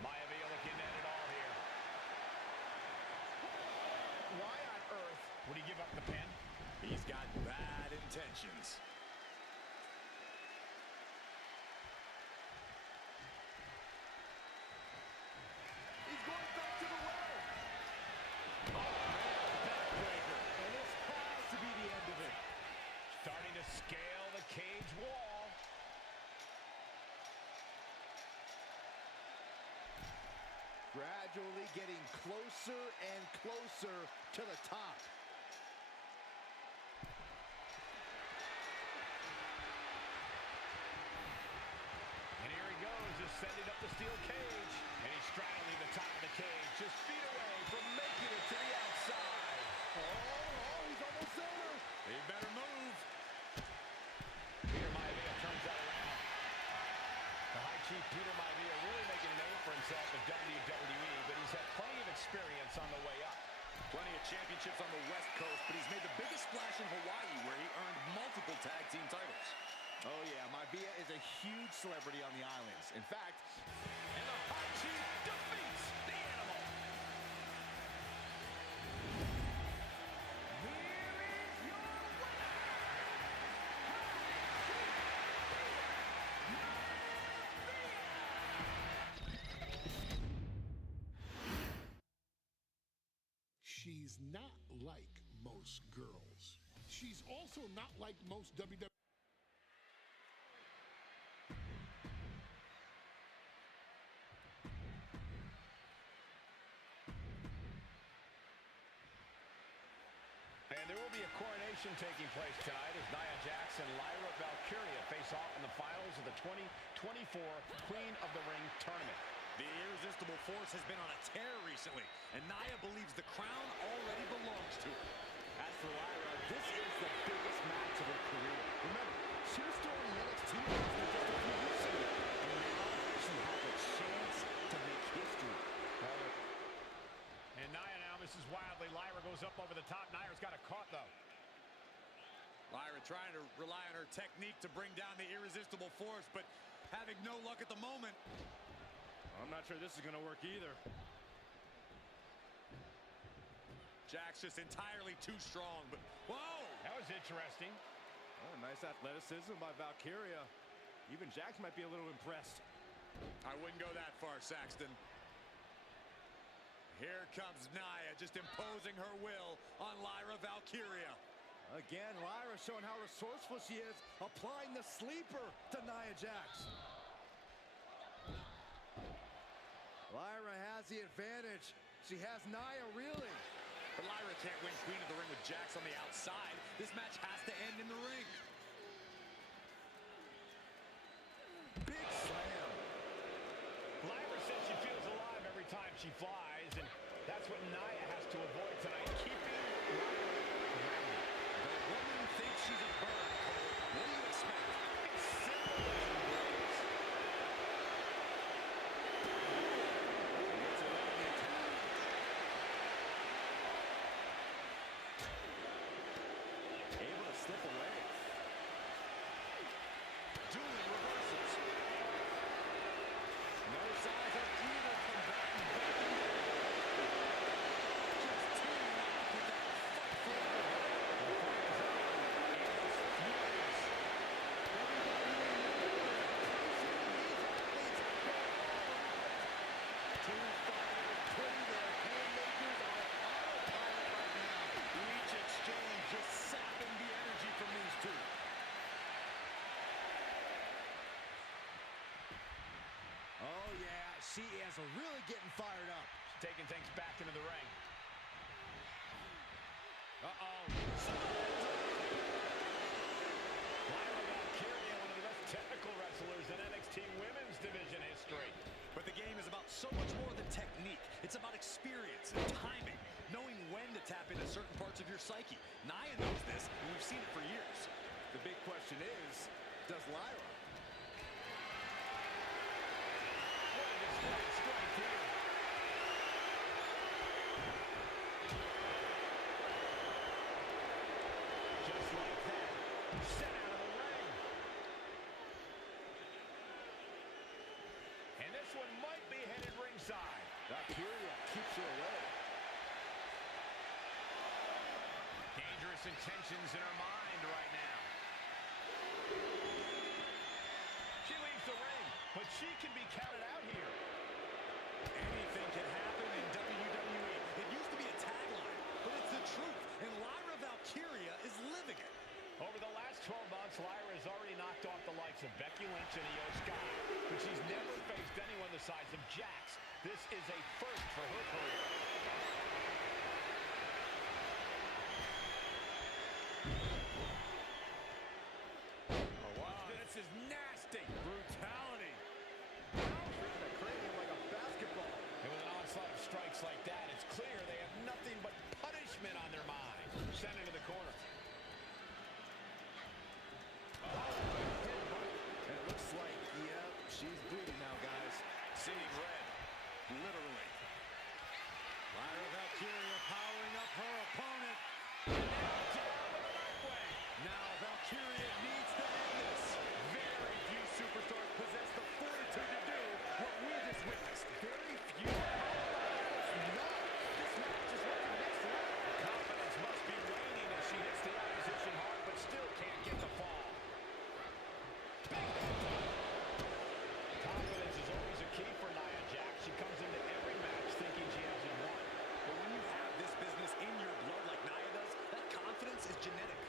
Maivia looking at it all here. Why on earth would he give up the pin? He's got bad intentions. He's going back to the well. Backbreaker. And this has to be the end of it. Starting to scale the cage wall. Gradually getting closer and closer to the top. And here he goes, ascending up the steel cage. And he's straddling the top of the cage, just feet away from making it to the outside. Oh, he's almost there. He better move. Peter Maivia turns that around. The High Chief Peter Maivia really making a name for himself in WWE, but he's had plenty of experience on the way up. Plenty of championships on the West Coast, but he's made the biggest splash in Hawaii, where he earned multiple tag team titles. Oh, yeah, Maivia is a huge celebrity on the islands. In fact, And the High Chief defeats the Animal. She's not like most girls. She's also not like most WWE. And there will be a coronation taking place tonight as Nia Jax and Lyra Valkyria face off in the finals of the 2024 Queen of the Ring tournament. The Irresistible Force has been on a tear recently, and Nia believes the crown already belongs to her. as for Lyra, this is the biggest match of her career. Remember, she was still on the NXT roster just a few weeks ago, and now she has a chance to make history. And Nia now misses wildly. Lyra goes up over the top. Nia's got a caught, though. Lyra trying to rely on her technique to bring down the Irresistible Force, but having no luck at the moment. I'm not sure this is going to work either. Jax just entirely too strong, but whoa! That was interesting. Oh, nice athleticism by Valkyria. Even Jax might be a little impressed. I wouldn't go that far, Saxton. Here comes Nia, just imposing her will on Lyra Valkyria. Again, Lyra showing how resourceful she is, applying the sleeper to Nia Jax. Lyra has the advantage. She has Nia reeling. But Lyra can't win Queen of the Ring with Jax on the outside. This match has to end in the ring. Big slam. Lyra says she feels alive every time she flies, and that's what Nia has to avoid tonight, keeping Lyra grounded. The woman thinks she's a bird, Cole. What do you expect? It's simple as embrace. Able to slip away. Dueling reversals. No signs of either combatant backing down. Just teaming up with that fight for everyone. The fight is on, and it's She is really getting fired up. She's taking things back into the ring. Uh-oh. Lyra Valkyria, one of the best technical wrestlers in NXT Women's Division history. But the game is about so much more than technique. It's about experience and timing, knowing when to tap into certain parts of your psyche. Nia knows this, and we've seen it for years. The big question is, does Lyra? What a display of strength here. Just like that, sent out of the ring. And this one might be headed ringside. Valkyria keeps her away. Dangerous intentions in her mind right now. She leaves the ring, but she can be counted out here. Anything can happen in WWE. It used to be a tagline, but it's the truth, and Lyra Valkyria is living it. Over the last 12 months, Lyra has already knocked off the likes of Becky Lynch and Io Sky, but she's never faced anyone the size of Jax. This is a first for her career. Oh, wow, this is nasty. Brutality. Treating the cranium like a basketball. And with an onslaught of strikes like that, it's clear they have nothing but punishment on their mind. Sent into the corner. And it looks like, yep, she's bleeding now, guys. Seeing red, literally. Lyra Valkyria powering up her opponent. Now Valkyria needs to end this. Very few superstars possess the fortitude to do what we just witnessed. Very few. None. This match is right to the next level. Confidence must be waning as she hits the opposition hard, but still can't get the fall. Confidence is always a key for Nia Jax. She comes into every match thinking she hasn't won. But when you have this business in your blood like Nia does, that confidence is genetic.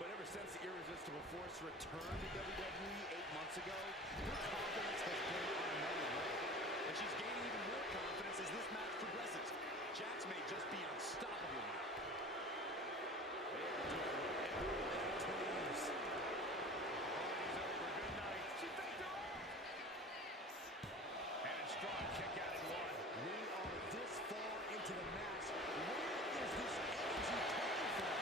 But ever since the Irresistible Force returned to WWE 8 months ago, her confidence has been on another level. And she's gaining even more confidence as this match progresses. Jax may just be unstoppable now. And a strong kick out at one. We are this far into the match. Where is this energy coming from?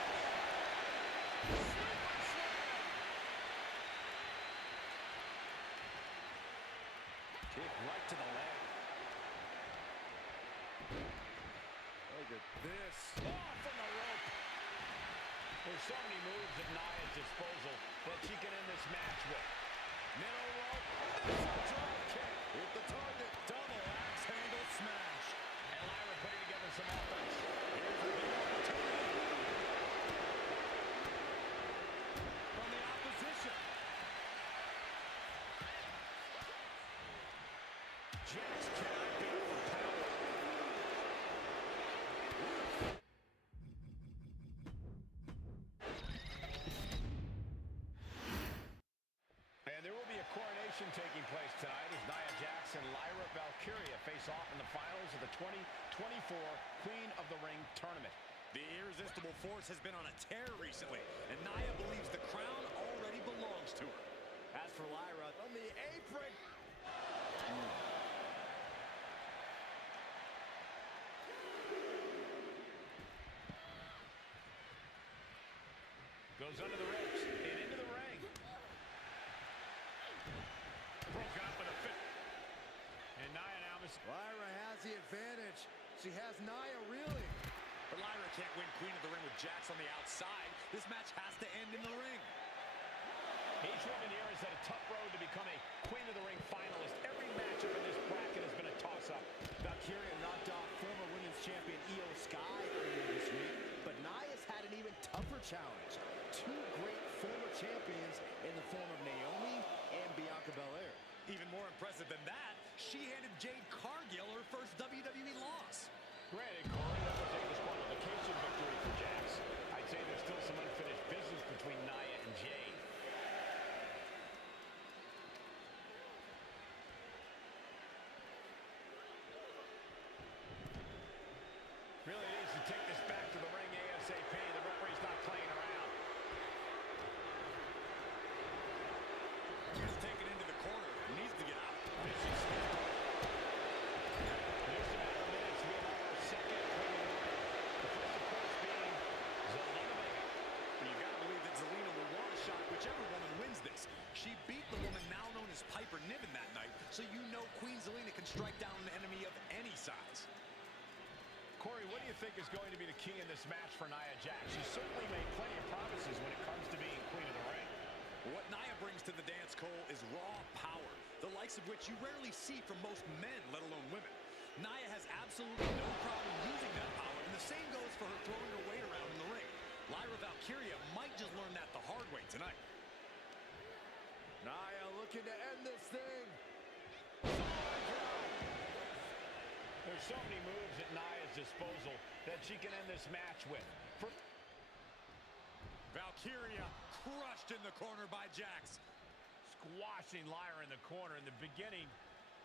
Kick right to the leg. Look at this. Oh, from the rope. There's so many moves at Nia's disposal that she can end this match with. Middle rope. Missile drop kick. Hit the target. Double axe handle smash. And Lyra putting together some offense. Here's a big opportunity. From the opposition. Jax cannot be overpowered. And there will be a coronation taking place tonight as Nia Jax and Lyra Valkyria face off in the finals of the 2024 Queen of the Ring tournament. The Irresistible Force has been on a tear recently, and Nia believes the crown already belongs to her. As for Lyra, on the apron. Goes under the ropes and into the ring. Broken up with a fit. And Nia now is... Lyra has the advantage. She has Nia reeling. But Lyra can't win Queen of the Ring with Jax on the outside. This match has to end in the ring. Each woman here has had a tough road to become a Queen of the Ring finalist. Every matchup in this bracket has been a toss-up. Valkyria knocked off former women's champion Io Sky earlier this week, but Nia's had an even tougher challenge. Two great former champions in the form of Naomi and Bianca Belair. Even more impressive than that, she handed Jade Cargill her first WWE loss. Granted, Corey, that was a disqualification victory for Jax. I'd say there's still some unfinished business between Nia and Jade. so you know Queen Zelina can strike down an enemy of any size. Corey, what do you think is going to be the key in this match for Nia Jax? She's certainly made plenty of promises when it comes to being queen of the ring. What Nia brings to the dance, Cole, is raw power, the likes of which you rarely see from most men, let alone women. Nia has absolutely no problem using that power, and the same goes for her throwing her weight around in the ring. Lyra Valkyria might just learn that the hard way tonight. Nia looking to end this thing. There's so many moves at Nia's disposal that she can end this match with. Valkyria crushed in the corner by Jax. Squashing Lyra in the corner, and the beginning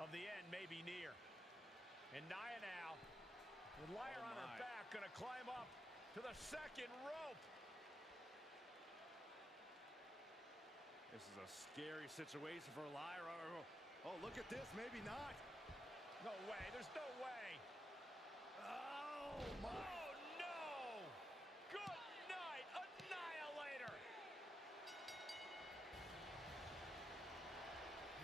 of the end may be near. And Nia now, with Lyra on her back, gonna climb up to the second rope. This is a scary situation for Lyra. Oh, look at this, maybe not. No way, there's no way. Oh, my. Oh, no! Good night, Annihilator!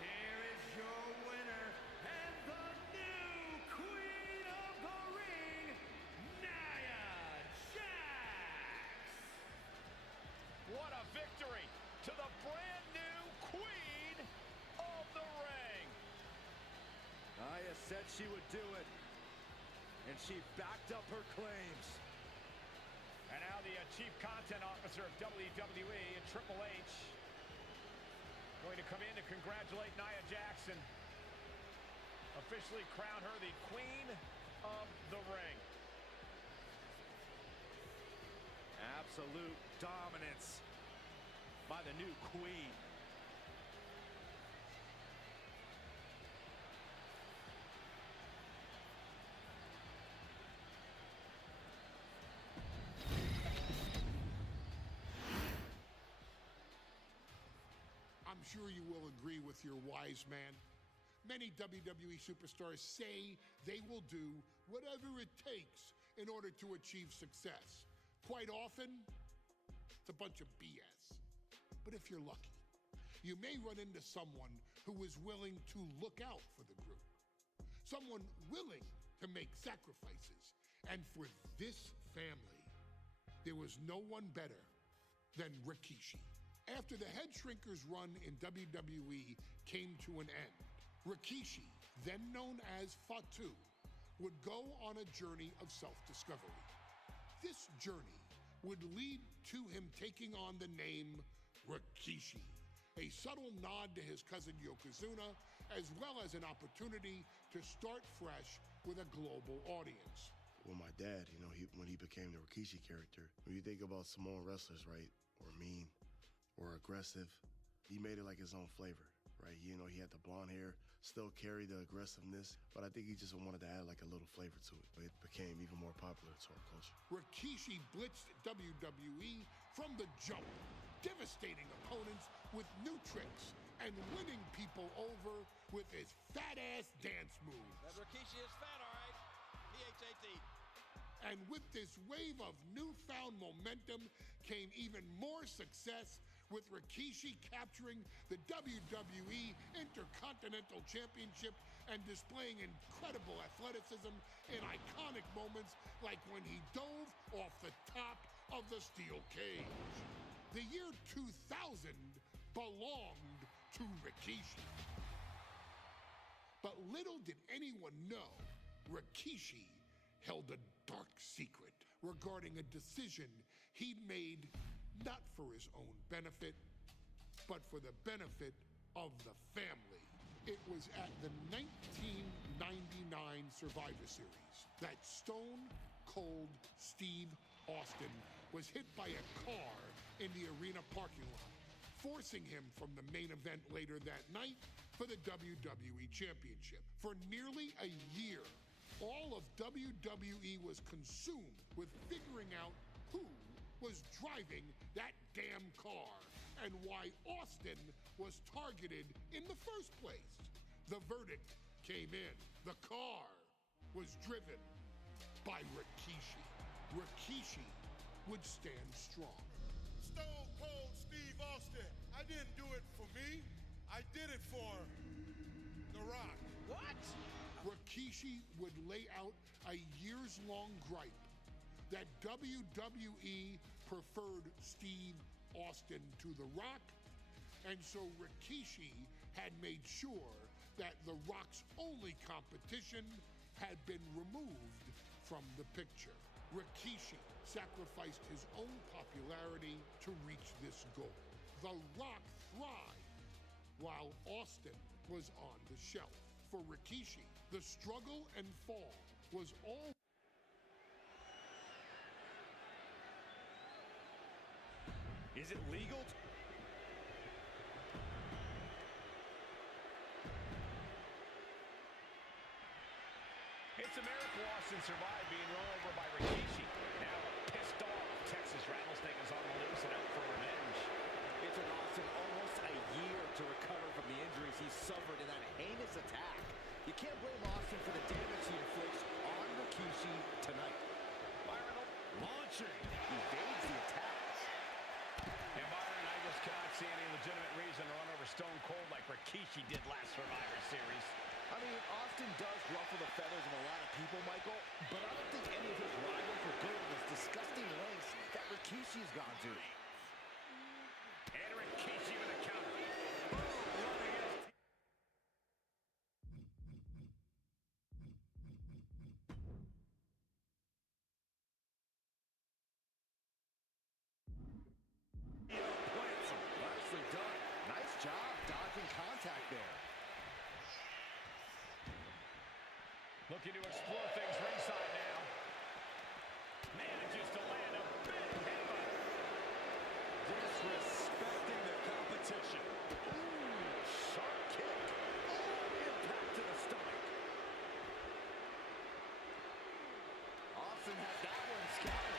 Here is your winner and the new Queen of the Ring, Nia Jax! What a victory to the brand new Queen of the Ring! Nia said she would do it, and she backed up her claims. And now the Chief Content Officer of WWE, Triple H, going to come in to congratulate Nia Jax, officially crown her the Queen of the Ring. Absolute dominance by the new queen. I'm sure you will agree with your wise man. Many WWE superstars say they will do whatever it takes in order to achieve success. Quite often, it's a bunch of BS. But if you're lucky, you may run into someone who is willing to look out for the group. Someone willing to make sacrifices. And for this family, there was no one better than Rikishi. After the Head Shrinkers run in WWE came to an end, Rikishi, then known as Fatu, would go on a journey of self-discovery. This journey would lead to him taking on the name Rikishi, a subtle nod to his cousin Yokozuna, as well as an opportunity to start fresh with a global audience. Well, my dad, when he became the Rikishi character, when you think about Samoan wrestlers, right, or mean, or aggressive, he made it like his own flavor, right? He had the blonde hair, still carried the aggressiveness, but I think he just wanted to add like a little flavor to it. It became even more popular to our culture. Rikishi blitzed WWE from the jump, devastating opponents with new tricks and winning people over with his fat-ass dance moves. That Rikishi is fat, all right. P-H-A-T. And with this wave of newfound momentum came even more success, with Rikishi capturing the WWE Intercontinental Championship and displaying incredible athleticism in iconic moments like when he dove off the top of the steel cage. The year 2000 belonged to Rikishi. But little did anyone know, Rikishi held a dark secret regarding a decision he'd made not for his own benefit, but for the benefit of the family. It was at the 1999 Survivor Series that Stone Cold Steve Austin was hit by a car in the arena parking lot, forcing him from the main event later that night for the WWE Championship. For nearly a year, all of WWE was consumed with figuring out who was driving that damn car and why Austin was targeted in the first place. The verdict came in. The car was driven by Rikishi. Rikishi would stand strong. Stone Cold Steve Austin. I didn't do it for me. I did it for The Rock. Rikishi would lay out a years-long gripe that WWE preferred Steve Austin to The Rock, and so Rikishi had made sure that The Rock's only competition had been removed from the picture. Rikishi sacrificed his own popularity to reach this goal. The Rock thrived while Austin was on the shelf. For Rikishi, the struggle and fall was all. Is it legal? It's a miracle Austin survived being run over by Rikishi. Now a pissed off Texas Rattlesnake is on the loose and out for revenge. It took Austin almost a year to recover from the injuries he suffered in that heinous attack. You can't blame Austin for the damage he inflicts on Rikishi tonight. Byron Launching. Evades the attacks. And Byron, I just cannot see any legitimate reason to run over Stone Cold like Rikishi did last Survivor Series. I mean, Austin does ruffle the feathers of a lot of people, Michael, but I don't think any of his rivals will go to those disgusting lengths that Rikishi's gone to. And Rikishi with a counter. Nicely done. Nice job dodging contact there. Looking to explore things ringside now. Manages to land a big headbutt. Disrespecting the competition. Ooh, sharp kick. Impact to the stomach. Austin had that one scouted.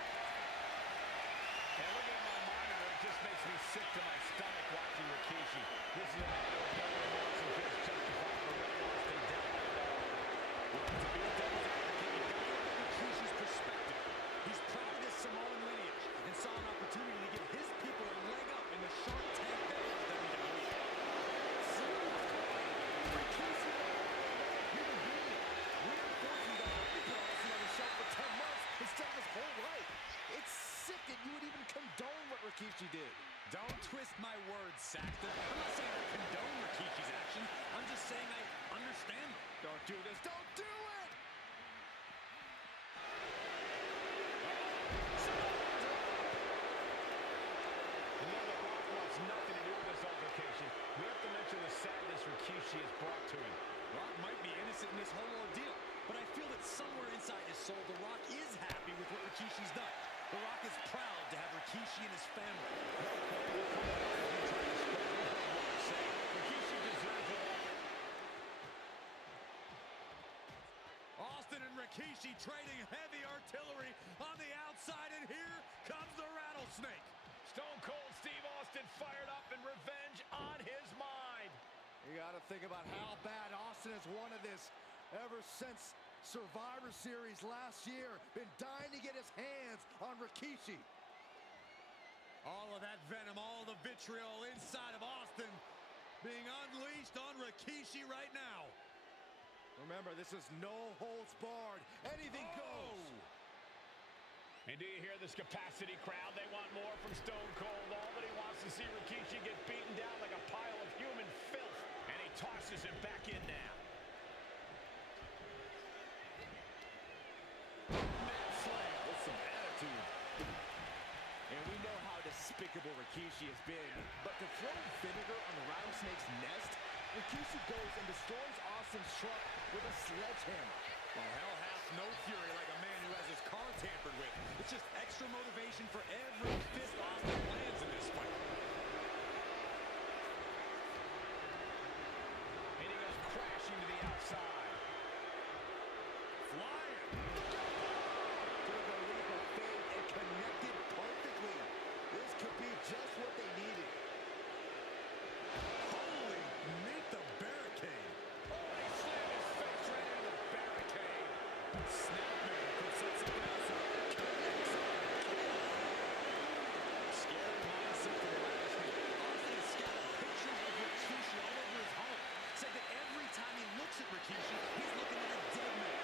And looking at my monitor, it just makes me sick to my stomach watching Rikishi. This is a man who wants and feels justified for what he lost and dealt with it all. To be a devil's advocate, you gotta look at Rikishi's perspective. He's proud of his Samoan lineage and saw an opportunity to give his people a leg up in the Shark Tank that is WWE. Rikishi, human being, reinforcing that he put Austin on the shelf for 10 months instead of his whole life. It's sick that you would even condone what Rikishi did. Don't twist my words, Saxton. I'm not saying I condone Rikishi's action. I'm just saying I understand them. Don't do this. Don't do it! You know, The Rock wants nothing to do with this altercation. We have to mention the sadness Rikishi has brought to him. Rock might be innocent in this whole ordeal, but I feel that somewhere inside his soul, The Rock is happy with what Rikishi's done. The Rock is proud to have Rikishi and his family. Rikishi deserves it all. Austin and Rikishi trading heavy artillery on the outside, and here comes the Rattlesnake. Stone Cold Steve Austin fired up and revenge on his mind. You got to think about how bad Austin has wanted this ever since Survivor Series last year. Been dying to get his hands on Rikishi. All of that venom, all the vitriol inside of Austin being unleashed on Rikishi right now. Remember, this is no holds barred. Anything goes. And do you hear this capacity crowd? They want more from Stone Cold. All that he wants to see Rikishi get beaten down like a pile of human filth. And he tosses him back in now. Slam with some attitude. And we know how despicable Rikishi has been. But to throw vinegar on the rattlesnake's nest, Rikishi goes and destroys Austin's truck with a sledgehammer. Well, hell hath no fury like a man who has his car tampered with. It's just extra motivation for every fist Austin lands in this fight. And he goes crashing to the outside. Flying. Took a leap of faith and connected perfectly. This could be just what they needed. Holy, meet the barricade. Oh, he slammed his face right into the barricade. Snapman could set something else up. Connects on the kill. Scary mindset for the Rattlesnake. Austin has scattered pictures of Rikishi all over his home. Said that every time he looks at Rikishi, he's looking at a dead man.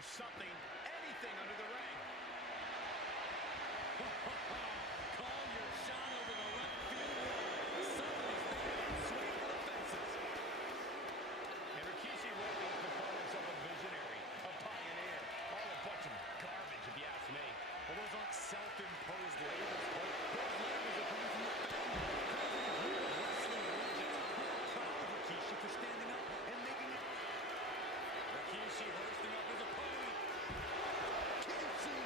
for something, anything under the ring. Call your shot over the left field wall. Somebody's thinking of swinging for the fences. And Rikishi wrote his performance of a visionary, a pioneer. All a bunch of garbage, if you ask me. Well, those aren't self-imposed labels, Cole. Those labels are coming from the family. Coming from a group of wrestling legends who are proud of Rikishi for standing up and making it. Rikishi hoisting up his opponent. Rikishi,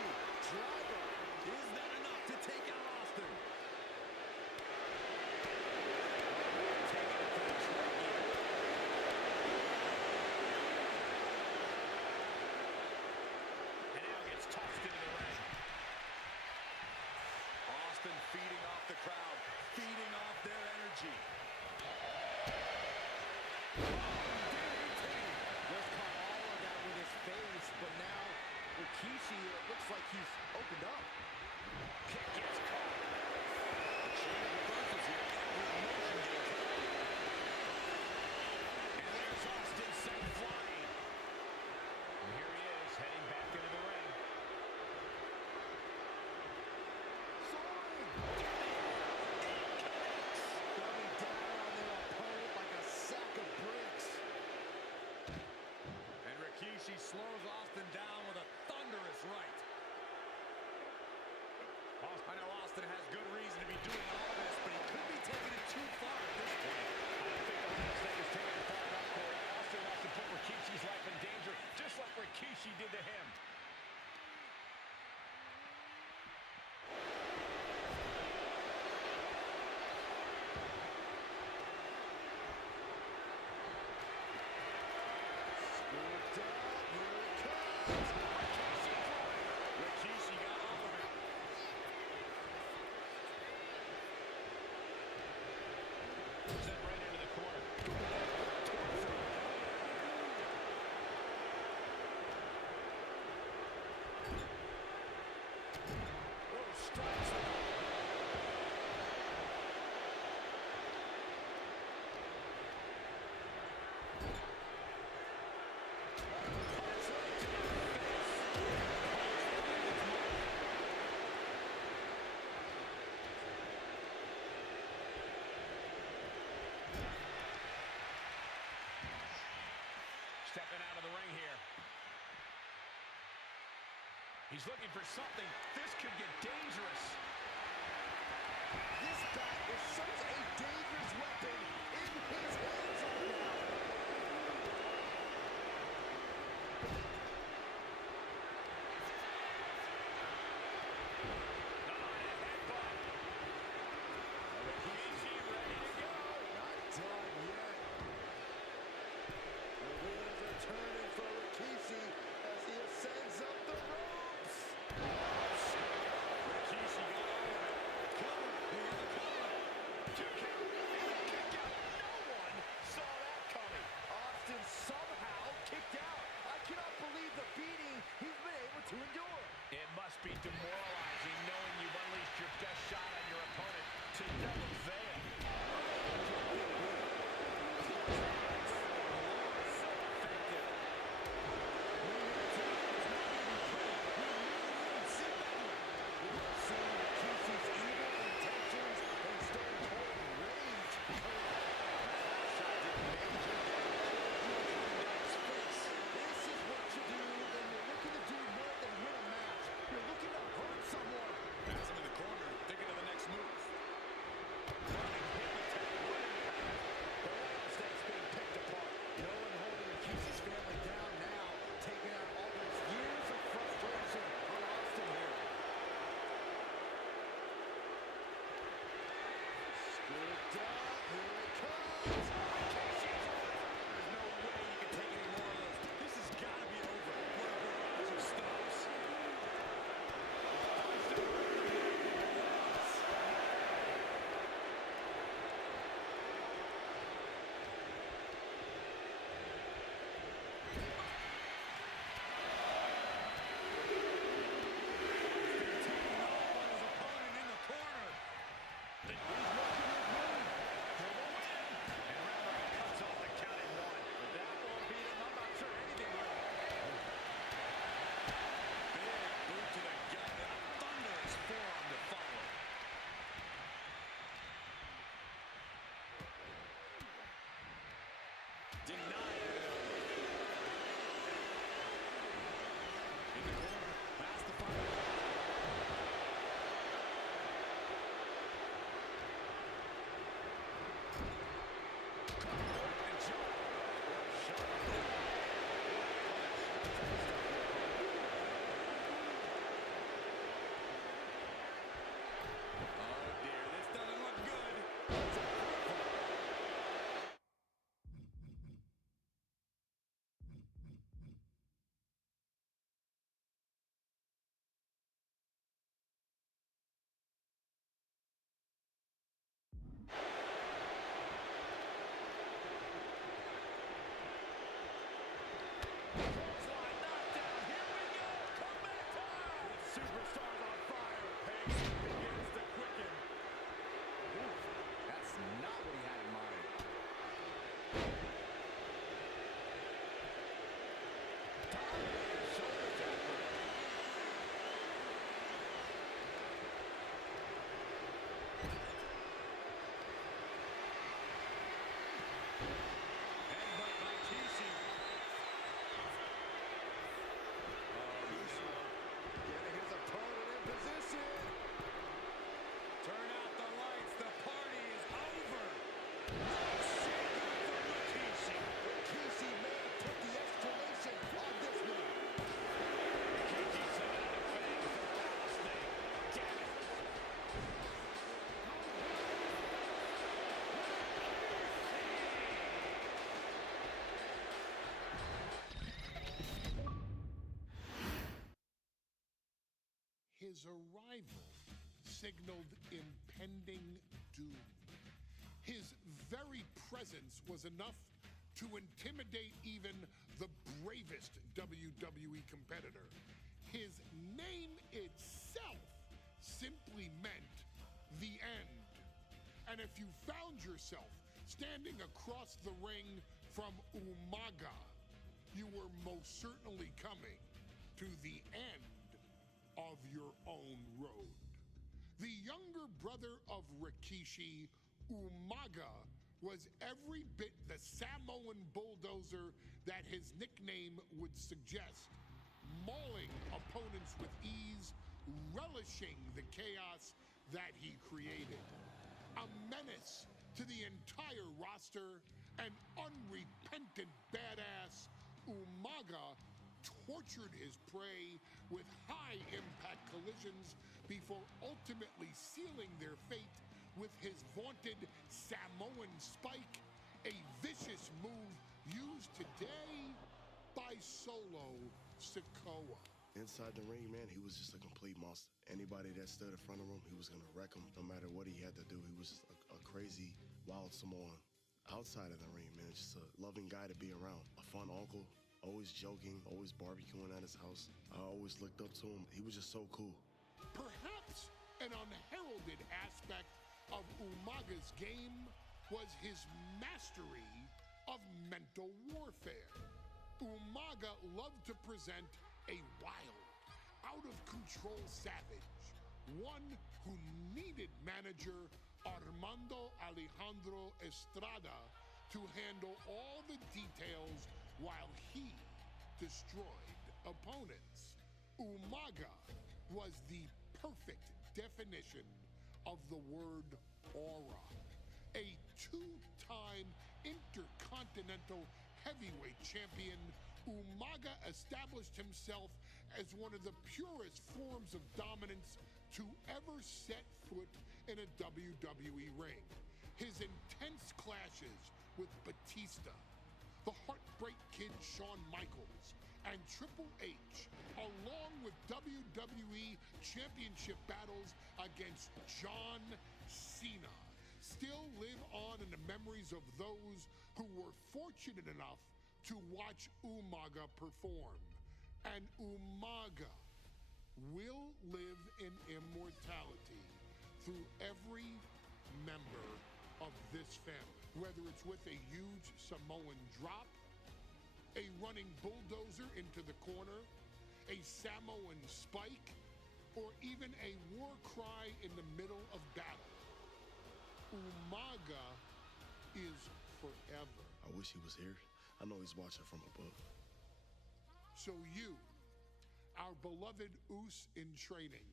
driver. Is that enough to take out Austin? Taking it to the trachea. And now gets tossed into the ring. Austin feeding off the crowd, feeding off their energy. Just caught all of that with his face, but now Rikishi, it looks like he's opened up. Kick gets caught. Chain of reversals here. Every motion getting caught. And there's Austin sent flying. And here he is, heading back into the ring. Soaring! Coming down on their opponent like a sack of bricks. And Rikishi slows Austin down with a thunderous right. I know Austin has good reason to be doing all this, but he could be taking it too far at this point. I don't think the last thing is taken far enough, Corey. Austin wants to put Rikishi's life in danger, just like Rikishi did to him. Scooped up, here it comes. Rikishi got off of it. Sent right into the corner. Oh, strikes him. Punch right to the Stepping out of the ring here. He's looking for something. This could get dangerous. This bat is such a dangerous weapon in his hands right now. Rikishi ready to go. Not done yet. The wheels are turning for Rikishi as he ascends up the ropes. Rikishi got all of it. Cover. He had a cover. 2 count and a kick out. No one saw that coming. Austin somehow kicked out. I cannot believe the beating he's been able to endure. It must be demoralizing knowing you've unleashed your best shot on your opponent to no avail. So effective. Seeing Rikishi's evil intentions and stone cold rage. Shot did major damage. This is what you do when you're looking to do more than win a match. You're looking to hurt someone. Has him in the corner, thinking of the next move. Denied. In the corner, past the fire. His arrival signaled impending doom. His very presence was enough to intimidate even the bravest WWE competitor. His name itself simply meant the end. And if you found yourself standing across the ring from Umaga, you were most certainly coming to the end of your own road. The younger brother of Rikishi, Umaga, was every bit the Samoan bulldozer that his nickname would suggest, mauling opponents with ease, relishing the chaos that he created. A menace to the entire roster, an unrepentant badass, Umaga tortured his prey with high-impact collisions before ultimately sealing their fate with his vaunted Samoan spike, a vicious move used today by Solo Sikoa. Inside the ring, man, he was just a complete monster. Anybody that stood in front of him, he was going to wreck him no matter what he had to do. He was just a crazy, wild Samoan. Outside of the ring, man, just a loving guy to be around. A fun uncle, always joking, always barbecuing at his house. I always looked up to him. He was just so cool. Perhaps an unheralded aspect of Umaga's game was his mastery of mental warfare. Umaga loved to present a wild, out-of-control savage, one who needed manager Armando Alejandro Estrada to handle all the details while he destroyed opponents. Umaga was the perfect definition of the word aura. A two-time intercontinental heavyweight champion, Umaga established himself as one of the purest forms of dominance to ever set foot in a WWE ring. His intense clashes with Batista, the Heartbreak Kid Shawn Michaels, and Triple H, along with WWE Championship battles against John Cena, still live on in the memories of those who were fortunate enough to watch Umaga perform. And Umaga will live in immortality through every member of this family, whether it's with a huge Samoan drop, a running bulldozer into the corner, a Samoan spike, or even a war cry in the middle of battle. Umaga is forever. I wish he was here. I know he's watching from above. So you, our beloved Uso in training,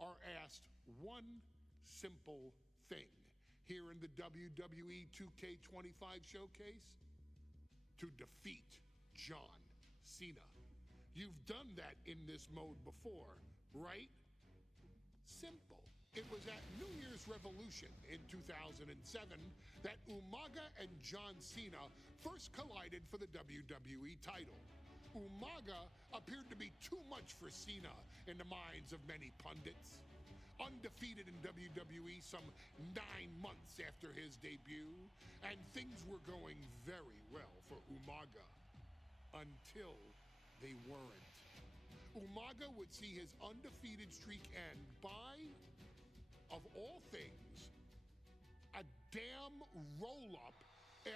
are asked one simple thing here in the WWE 2K25 showcase: to defeat John Cena. You've done that in this mode before, right? Simple. It was at New Year's Revolution in 2007 that Umaga and John Cena first collided for the WWE title. Umaga appeared to be too much for Cena in the minds of many pundits. Undefeated in WWE some 9 months after his debut, and things were going very well for Umaga. Until they weren't. Umaga would see his undefeated streak end by, of all things, a damn roll-up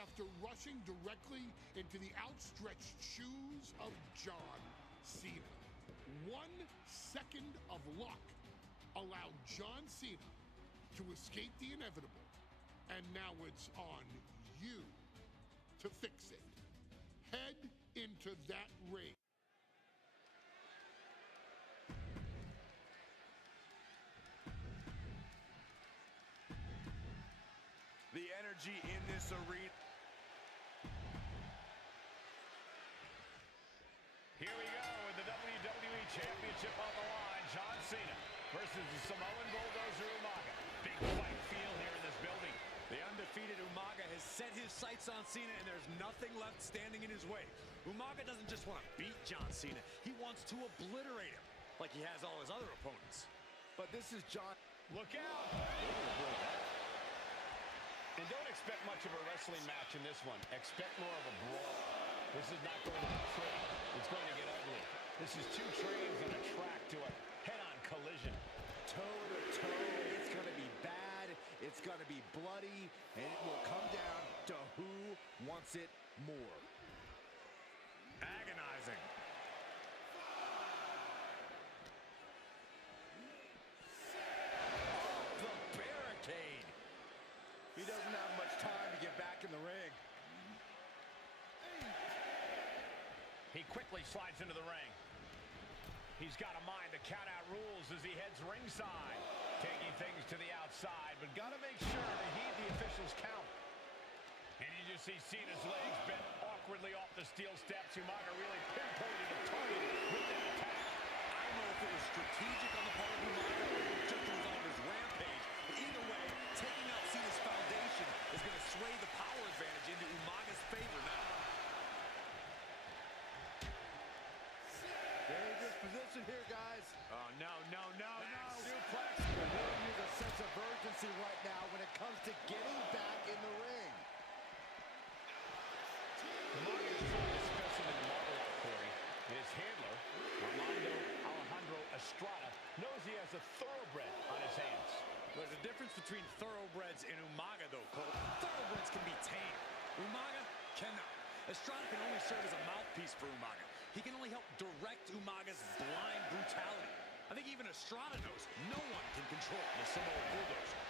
after rushing directly into the outstretched shoes of John Cena. 1 second of luck allowed John Cena to escape the inevitable, and now it's on you to fix it. Head into that ring. The energy in this arena. Here we go with the WWE Championship on the line. John Cena versus the Samoan Bulldozer Umaga. Big fight feel here in this building. The undefeated Umaga has set his sights on Cena, and there's nothing left standing in his way. Umaga doesn't just want to beat John Cena. He wants to obliterate him, like he has all his other opponents. But this is John. Look out! And don't expect much of a wrestling match in this one. Expect more of a brawl. This is not going to be pretty. It's going to get ugly. This is 2 trains on a track to a head-on collision. Toe-to-toe. It's going to be bad. It's going to be bloody. And it will come down to who wants it more. Agonizing. The barricade. He doesn't have much time to get back in the ring. He quickly slides into the ring. He's got to mind the count-out rules as he heads ringside. Taking things to the outside, but got to make sure to heed the officials' count. And you just see Cena's legs bent awkwardly off the steel steps. Umaga really pinpointed a target with that attack. I don't know if it was strategic on the part of Umaga or just was on his rampage. But either way, taking out Cena's foundation is going to sway the power advantage into Umaga's favor now. Dangerous position here, guys. Oh, no. Suplex. They're going to use a sense of urgency right now when it comes to getting back in the ring. Umaga is trying to specimen in marble art, Corey. His handler, Alejandro Estrada, knows he has a thoroughbred on his hands. There's a difference between thoroughbreds and Umaga, though, Cole. Thoroughbreds can be tamed. Umaga cannot. Estrada can only serve as a mouthpiece for Umaga. He can only help direct Umaga's blind brutality. I think even Estrada knows no one can control the Samoan Bulldozer.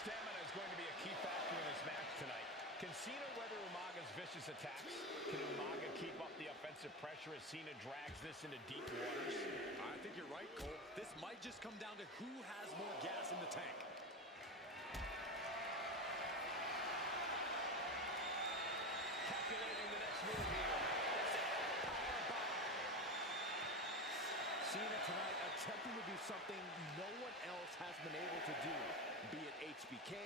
Stamina is going to be a key factor in this match tonight. Can Cena weather Umaga's vicious attacks? Can Umaga keep up the offensive pressure as Cena drags this into deep waters? I think you're right, Cole. This might just come down to who has more gas in the tank. Calculating the next move here. Cena tonight attempting to do something no one else has been able to do. Be it HBK,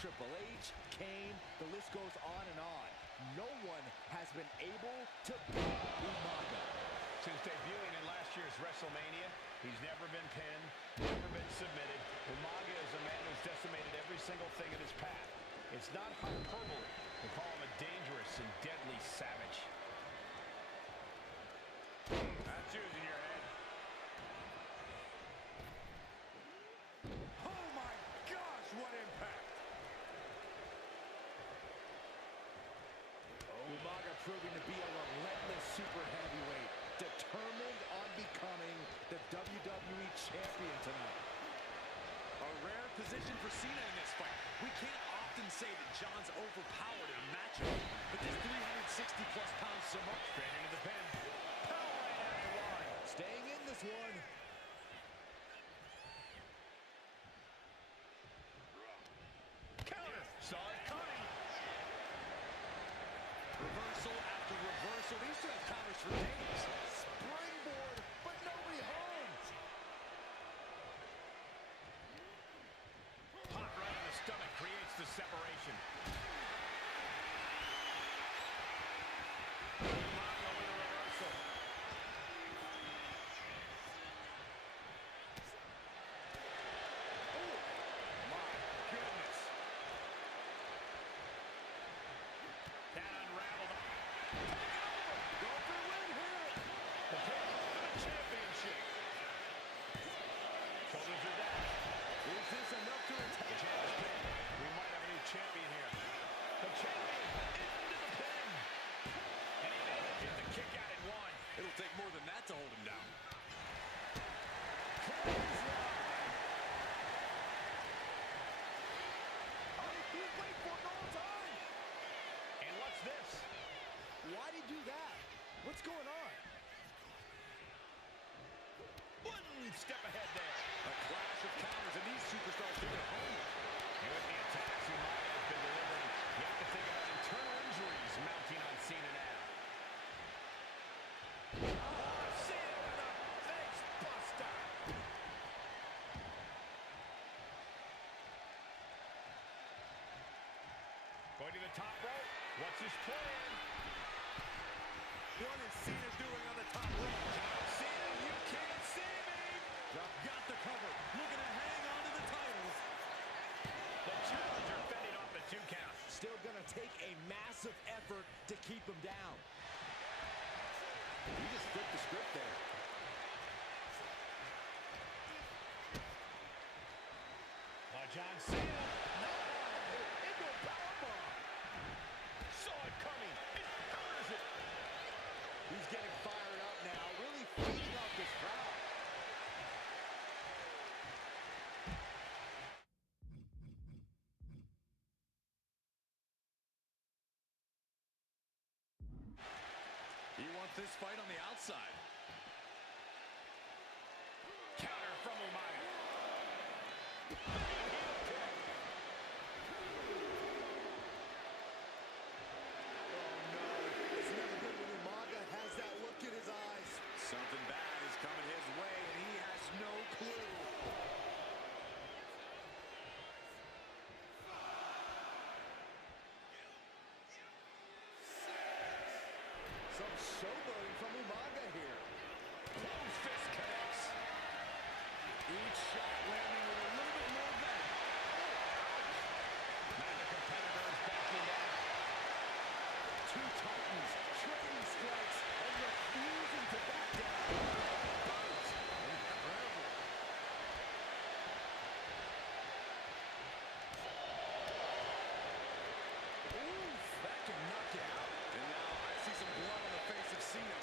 Triple H, Kane, the list goes on and on. No one has been able to beat Umaga. Since debuting in last year's WrestleMania, he's never been pinned, never been submitted. Umaga is a man who's decimated every single thing in his path. It's not hyperbole to call him a dangerous and deadly savage. That's using your head. Oh my gosh, what impact! Umaga proving to be a relentless super heavyweight, determined on becoming the WWE champion tonight. A rare position for Cena in this fight. We can't often often say that John's overpowered in a matchup, but this 360-plus pound Samoan straight into the pin. Power right out of one. Staying in this one. Counter. Saw it coming. Reversal after reversal. These two have counters for days. Springboard, but nobody home. Pop right in the stomach creates the separation. Umaga with a reversal. Oh, my goodness. That unraveled. Go for a win here. The pin for the championship. Shoulders are down. Is this enough to attack? The champ is pinned. We might have a new champion here. The champion into the pin. And he manages to kick out in one. It'll take more than that to hold him down. Wait for it all time. And what's this? Why did he do that? What's going on? One step ahead there. A clash of counters, and these superstars do their homework. And with the attacks Umaga has been delivering, you have to think about internal injuries mounting on Cena now. Oh, Cena with a face buster. Going to the top rope. What's his plan? What is Cena doing on the top rope? John Cena, you can't see me. Got the cover. Looking to hang on to the titles. The challenger fending off the 2 count. Still gonna take a massive effort to keep him down. He just flipped the script there. John Cena. No! Into a powerbomb. Saw it coming. And counters it. He's getting fired up now, really feeding off this crowd. He wants this fight on the outside. Counter from Umaga. It's never good when Umaga has that look in his eyes. Something bad is coming his way, and he has no clue. Some showboating from Umaga here. Close fist connects. Each shot landing with a little bit more venom. Now the competitor is backing down. Two titans trading strikes and refusing to back down. Boot. Incredible. Oof, that can knock you out. And now I see some blood on the face of Cena.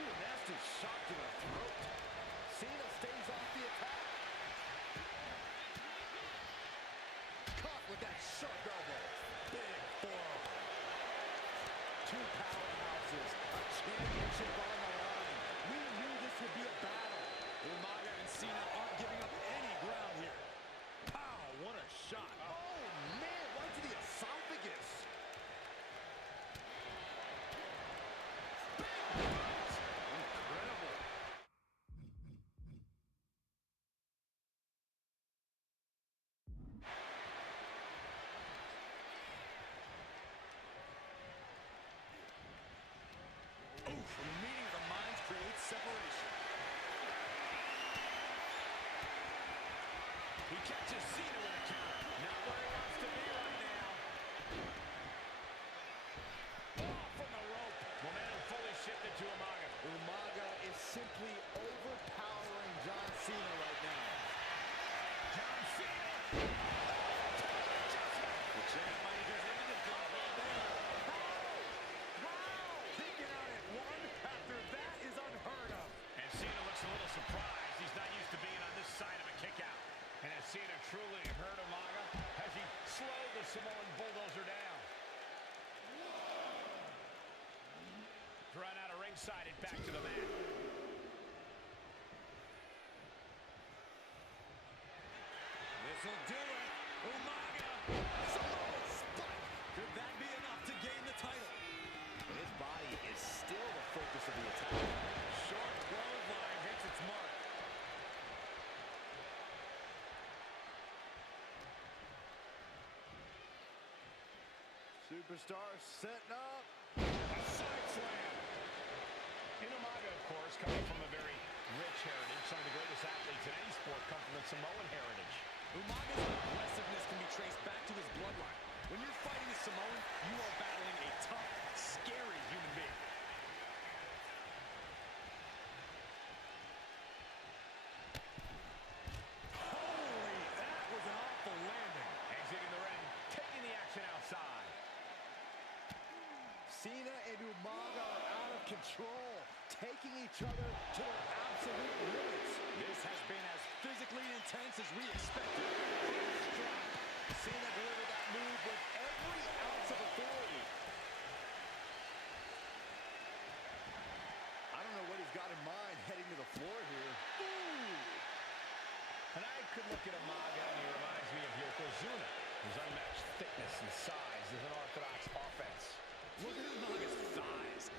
Ooh, a nasty shot to the throat. Cena stays off the attack. Caught with that sharp elbow. Big forearm. Two powerhouses, a championship on the line. We knew this would be a battle. Umaga and Cena aren't giving up any ground here. Pow, what a shot. Oh, man, right to the esophagus. Incredible. Oof, a meeting of the minds creates separation. He catches Cena with a counter. Not where he wants to be right now. Off from the rope. Momentum fully shifted to Umaga. Umaga is simply overpowering John Cena right now. John Cena. The champ might have just ended the fight right there. Kicking out at one after that is unheard of. And Cena looks a little surprised. He's not used to being on this side of a kick out. Samoan bulldozer down. Run out of ringside and back to the mat. This'll do it. Umaga. Samoan spike. Could that be enough to gain the title? His body is still the focus of the attack. Short clothesline hits its mark. Superstar setting up. A side slam. Umaga, of course, coming from a very rich heritage. Some of the greatest athletes in any sport come from the Samoan heritage. Umaga's aggressiveness can be traced back to his bloodline. When you're fighting a Samoan, you are battling a tough, scary human being. Holy, that was an awful landing. Exiting the ring, taking the action outside. Cena and Umaga are out of control, taking each other to their absolute limits. This has been as physically intense as we expected. First drop. Cena delivered that move with every ounce of authority. I don't know what he's got in mind heading to the floor here. Ooh! And I could look at Umaga and he reminds me of Yokozuna. His unmatched thickness and size is an orthodox offense. Look at Umaga's thighs.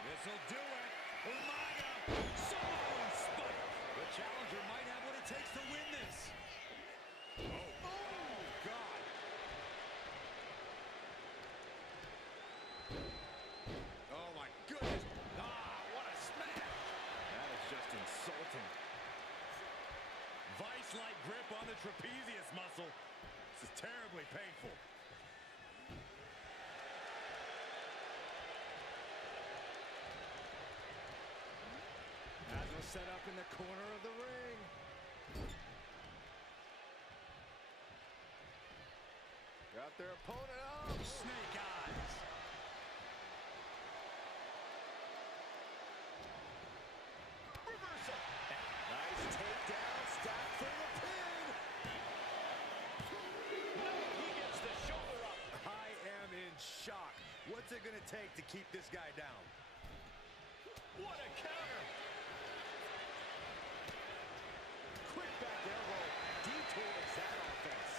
This'll do it. Umaga. Samoan spike. The challenger might have what it takes to win this. Oh, God. Oh, my goodness. Ah, what a smash. That is just insulting. Vice-like grip on the trapezius muscle. This is terribly painful. As was set up in the corner of the ring. Got their opponent up. Snake eyes. Reversal. Nice takedown, stack for the pin. No, he gets the shoulder up. I am in shock. What's it gonna take to keep this guy down? What a counter. Quick back elbow detours that offense.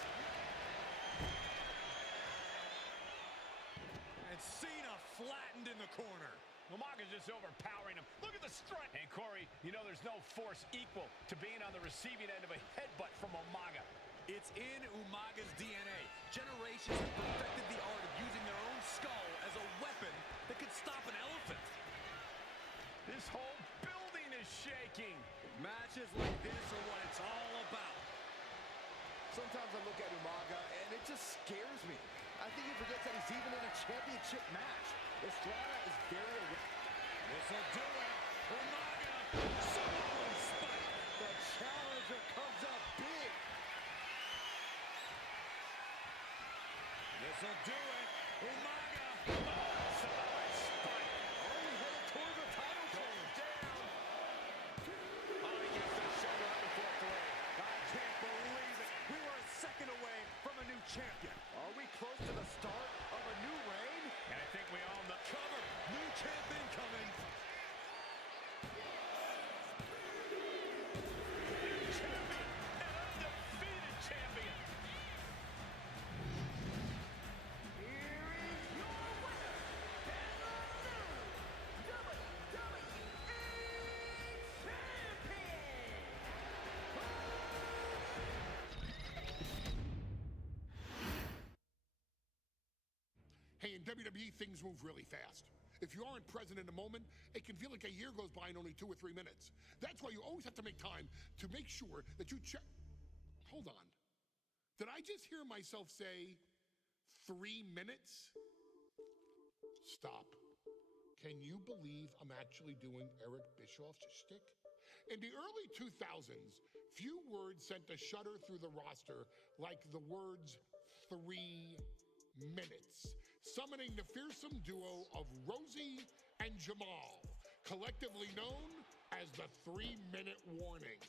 And Cena flattened in the corner. Umaga's just overpowering him. Look at the strike. And Corey, you know there's no force equal to being on the receiving end of a headbutt from Umaga. It's in Umaga's DNA. Generations have perfected the art of using their own skull as a weapon that could stop an elephant. This whole building is shaking. Matches like this are what it's all about. Sometimes I look at Umaga and it just scares me. I think he forgets that he's even in a championship match. Estrada is very aware. This'll do it. Umaga. Samoan spike. The challenger comes up big. This'll do it. Umaga. Samoan spike. Only headed toward the title change. Down. Oh, he gets that shoulder up before three. I can't believe it. We were a second away from a new champion. Are we close to the start of a new reign? And I think we all know. Cover. New champ incoming. Champion. An undefeated champion. Here is your winner, and the new WWE Champion! Hey, in WWE, things move really fast. If you aren't present in the moment, it can feel like a year goes by in only 2 or 3 minutes. That's why you always have to make time to make sure that you check. Hold on. Did I just hear myself say 3 minutes? Stop. Can you believe I'm actually doing Eric Bischoff's shtick? In the early 2000s, few words sent a shudder through the roster like the words 3 minutes, summoning the fearsome duo of Rosie and Jamal, collectively known as the 3-minute warning.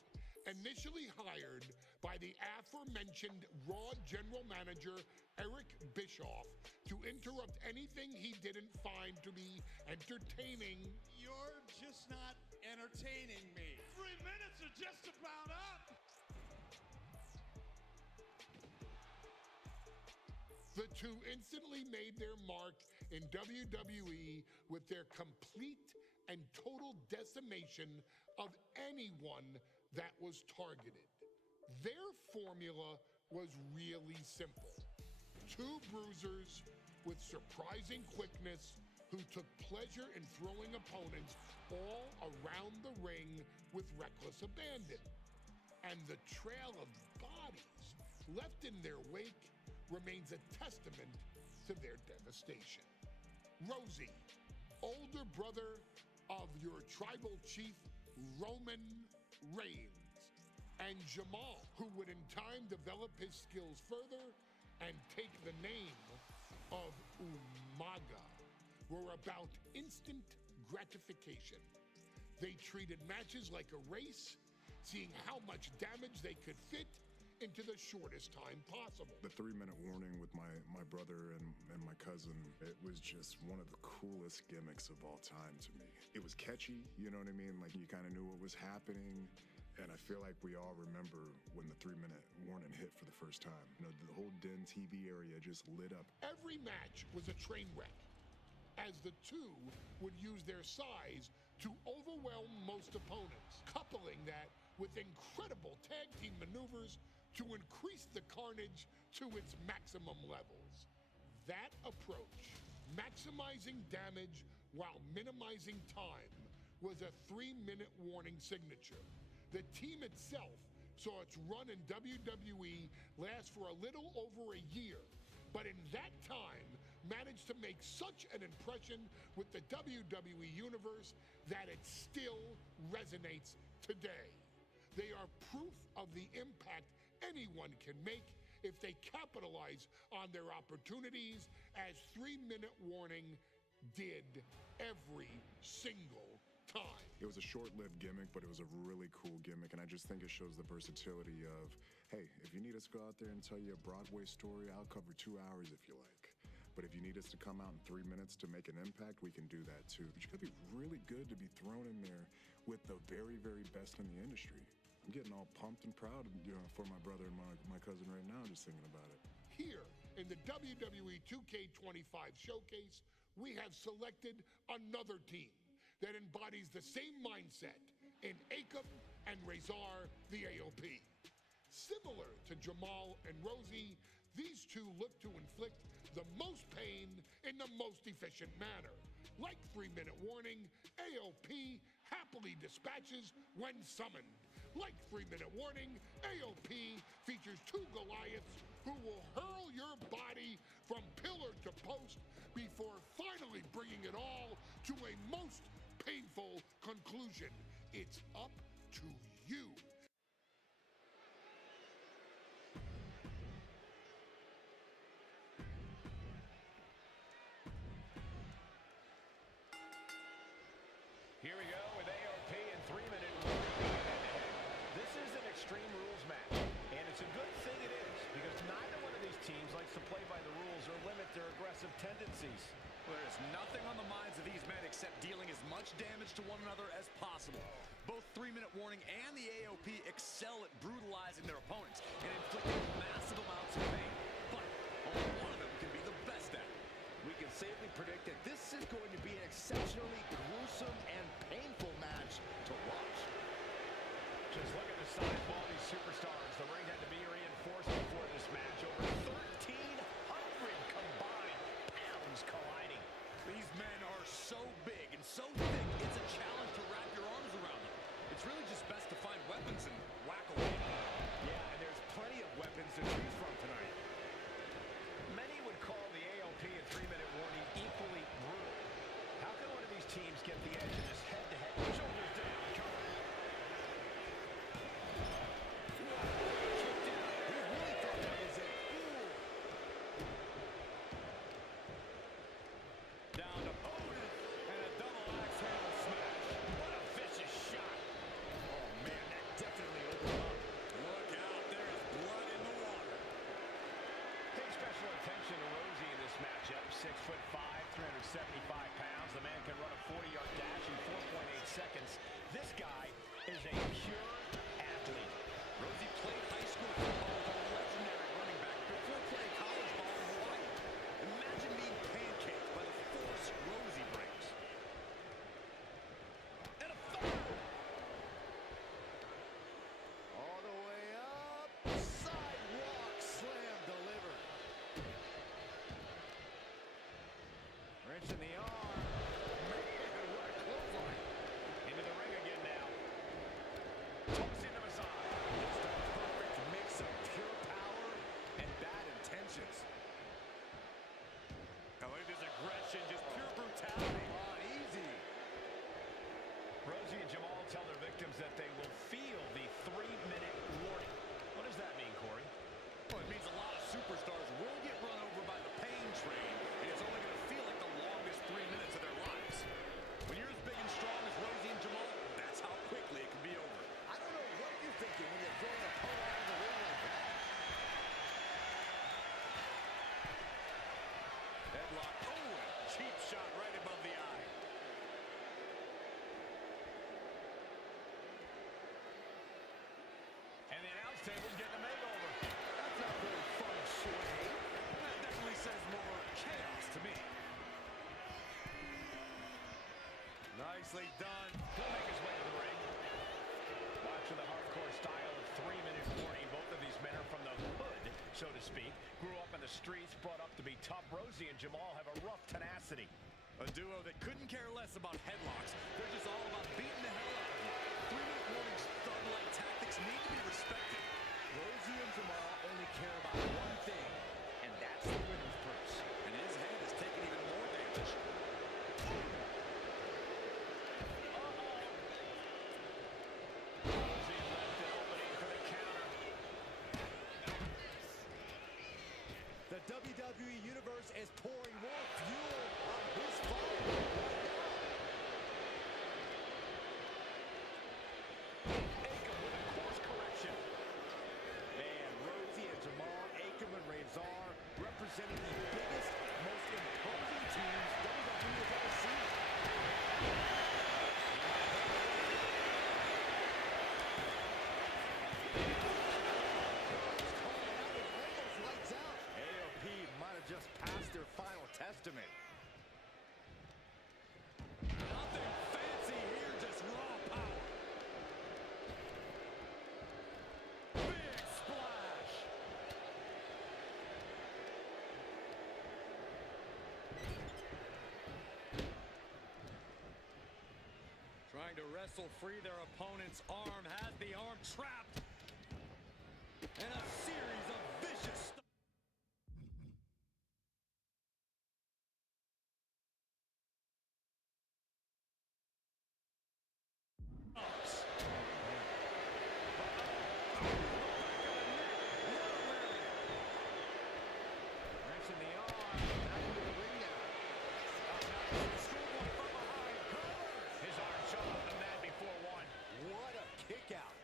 Initially hired by the aforementioned Raw general manager Eric Bischoff to interrupt anything he didn't find to be entertaining. You're just not entertaining me. 3 minutes are just about up. The two instantly made their mark in WWE with their complete and total decimation of anyone that was targeted. Their formula was really simple. Two bruisers with surprising quickness who took pleasure in throwing opponents all around the ring with reckless abandon. And the trail of bodies left in their wake remains a testament to their devastation. Rosie, older brother of your tribal chief, Roman Reigns, and Jamal, who would in time develop his skills further and take the name of Umaga, were about instant gratification. They treated matches like a race, seeing how much damage they could fit into the shortest time possible. The 3-minute warning with my brother and my cousin, it was just one of the coolest gimmicks of all time to me. It was catchy, you know what I mean? Like, you kind of knew what was happening. And I feel like we all remember when the 3-minute warning hit for the first time. You know, the whole Den TV area just lit up. Every match was a train wreck, as the two would use their size to overwhelm most opponents, coupling that with incredible tag team maneuvers to increase the carnage to its maximum levels. That approach, maximizing damage while minimizing time, was a 3-minute warning signature. The team itself saw its run in WWE last for a little over a year, but in that time managed to make such an impression with the WWE Universe that it still resonates today. They are proof of the impact anyone can make if they capitalize on their opportunities, as 3-minute warning did every single time. It was a short-lived gimmick, but it was a really cool gimmick, and I just think it shows the versatility of, hey, if you need us to go out there and tell you a Broadway story, I'll cover 2 hours if you like. But if you need us to come out in 3 minutes to make an impact, we can do that too. But you gotta be really good to be thrown in there with the very, very best in the industry. I'm getting all pumped and proud, you know, for my brother and my cousin right now, just thinking about it. Here in the WWE 2K25 showcase, we have selected another team that embodies the same mindset in Akam and Razor, the AOP. Similar to Jamal and Rosie, these two look to inflict the most pain in the most efficient manner. Like 3-minute warning, AOP happily dispatches when summoned. Like 3-minute warning, AOP features 2 Goliaths who will hurl your body from pillar to post before finally bringing it all to a most painful conclusion. It's up to you. Here we go with AOP and 3-minute warning. This is an Extreme Rules match, and it's a good thing it is, because neither one of these teams likes to play by the rules or limit their aggressive tendencies. Well, there's nothing on the minds of these men except dealing as much damage to one another as possible. Both 3-minute warning and the AOP excel at brutalizing their opponents and inflicting massive amounts of pain. But only one of them can be the best at it. We can safely predict that this is going to be an exceptionally gruesome and painful match to watch. Just look at the size of all these superstars. The ring had to be reinforced before this match. Over 1,300 combined pounds colliding. These men are so big and so thick, it's a challenge to wrap your arms around them. It's really just best to find weapons and whack away. Yeah, and there's plenty of weapons to choose from tonight. Many would call the AOP and 3-minute warning equally brutal. How can one of these teams get the edge in this head-to-head? Shoulders down, cover. Kicked out. He really thought that was it. Down to Otis and a double axe 275 pounds. The man can run a 40-yard dash in 4.8 seconds. This guy is a pure athlete. Rosie played high school football with a legendary running back before playing college ball in Hawaii. Imagine being pancaked by the force Rosie brings. And a third! All the way up. Sidewalk slam delivered. Wrench in the arm. Man, what a clothesline. Into the ring again now. Tossing the massage. Just a perfect mix of pure power and bad intentions. I like this aggression, just pure brutality. Come on, easy. Rosie and Jamal tell their victims that they will feel the 3-minute warning. What does that mean, Corey? Well, it means a lot of superstars will get run over by the pain train, and it's only going to feel like the longest 3 minutes of their lives. When you're as big and strong as Rosie and Jamal, that's how quickly it can be over. I don't know what you're thinking when you're throwing a pole out of the ring like that. Headlock. Oh, and cheap shot right above the eye. And the announce table's getting a makeover. That's not very fun sway. That definitely says more chaos to me. Nicely done. He'll make his way to the ring. Watching the hardcore style of 3-minute warning. Both of these men are from the hood, so to speak. Grew up in the streets, brought up to be tough. Rosie and Jamal have a rough tenacity. A duo that couldn't care less about headlocks. They're just all about beating the hell out of you. 3-minute warnings, thug-like tactics need to be respected. Rosie and Jamal only care about one thing, and that's the winner's purse. And his head is taking even more damage. Rosie left an opening for the counter. The WWE Universe is pouring more fuel on his fire right now. Akam with a course correction. And Rosie and Jamal, Akam and Razor representing the biggest, most imposing teams WWE has ever seen. AOP might have just passed their final testament. Nothing fancy here, just raw power. Big splash. Trying to wrestle free their opponent's arm, has the arm trapped. And a series of vicious stomps. Wrench in the arm. Back into the ring now. Schoolboy from behind. His arm shot on the mat before one. What a kick out.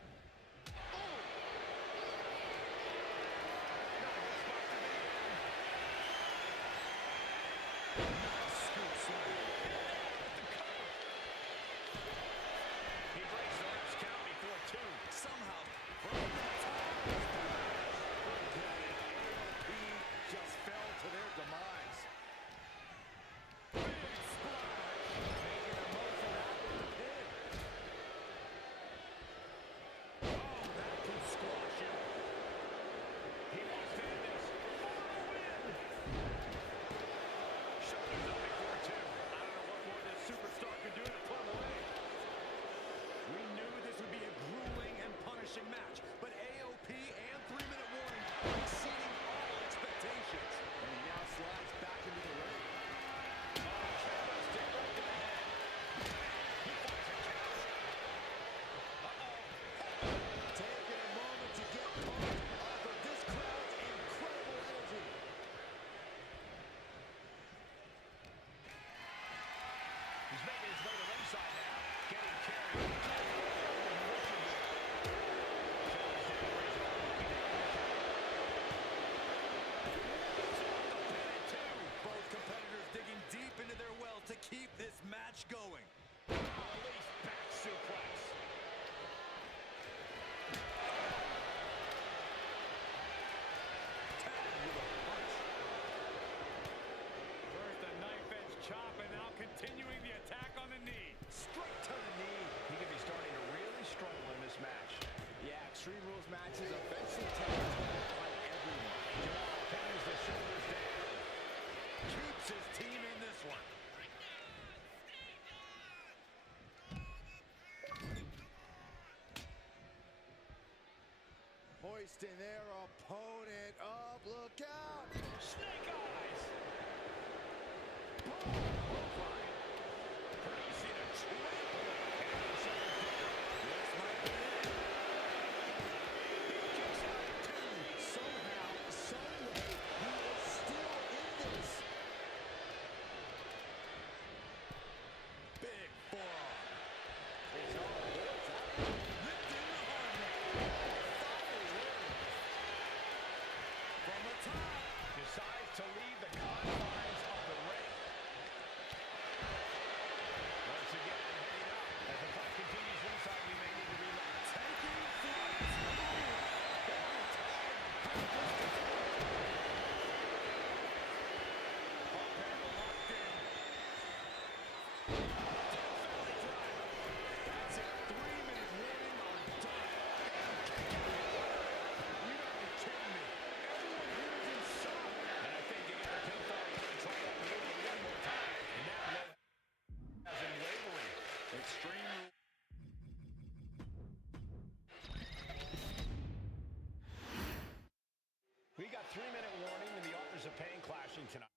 hoisting their opponent up. Look out. Snake eyes. Boom. Clothesline. Producing a trample. And the shoulders down. This might be it. He kicks out at 2. Somehow, someway, he is still in this. Big forearm. His own boys out. Lifting the hard way. From the top. Decides to leave the confines of the ring. Once again, heading up. As the fight continues inside, we may need to reload. Taking flight. Up and locked in. Death Valley driver. That's it. 3-minute warning or done. You gotta be kidding me. Everyone here is in shock. And I think you get the pinfall. You gotta try that maneuver one more time. And now as in wavering. Extreme. We got 3-minute warning and the authors of pain clashing tonight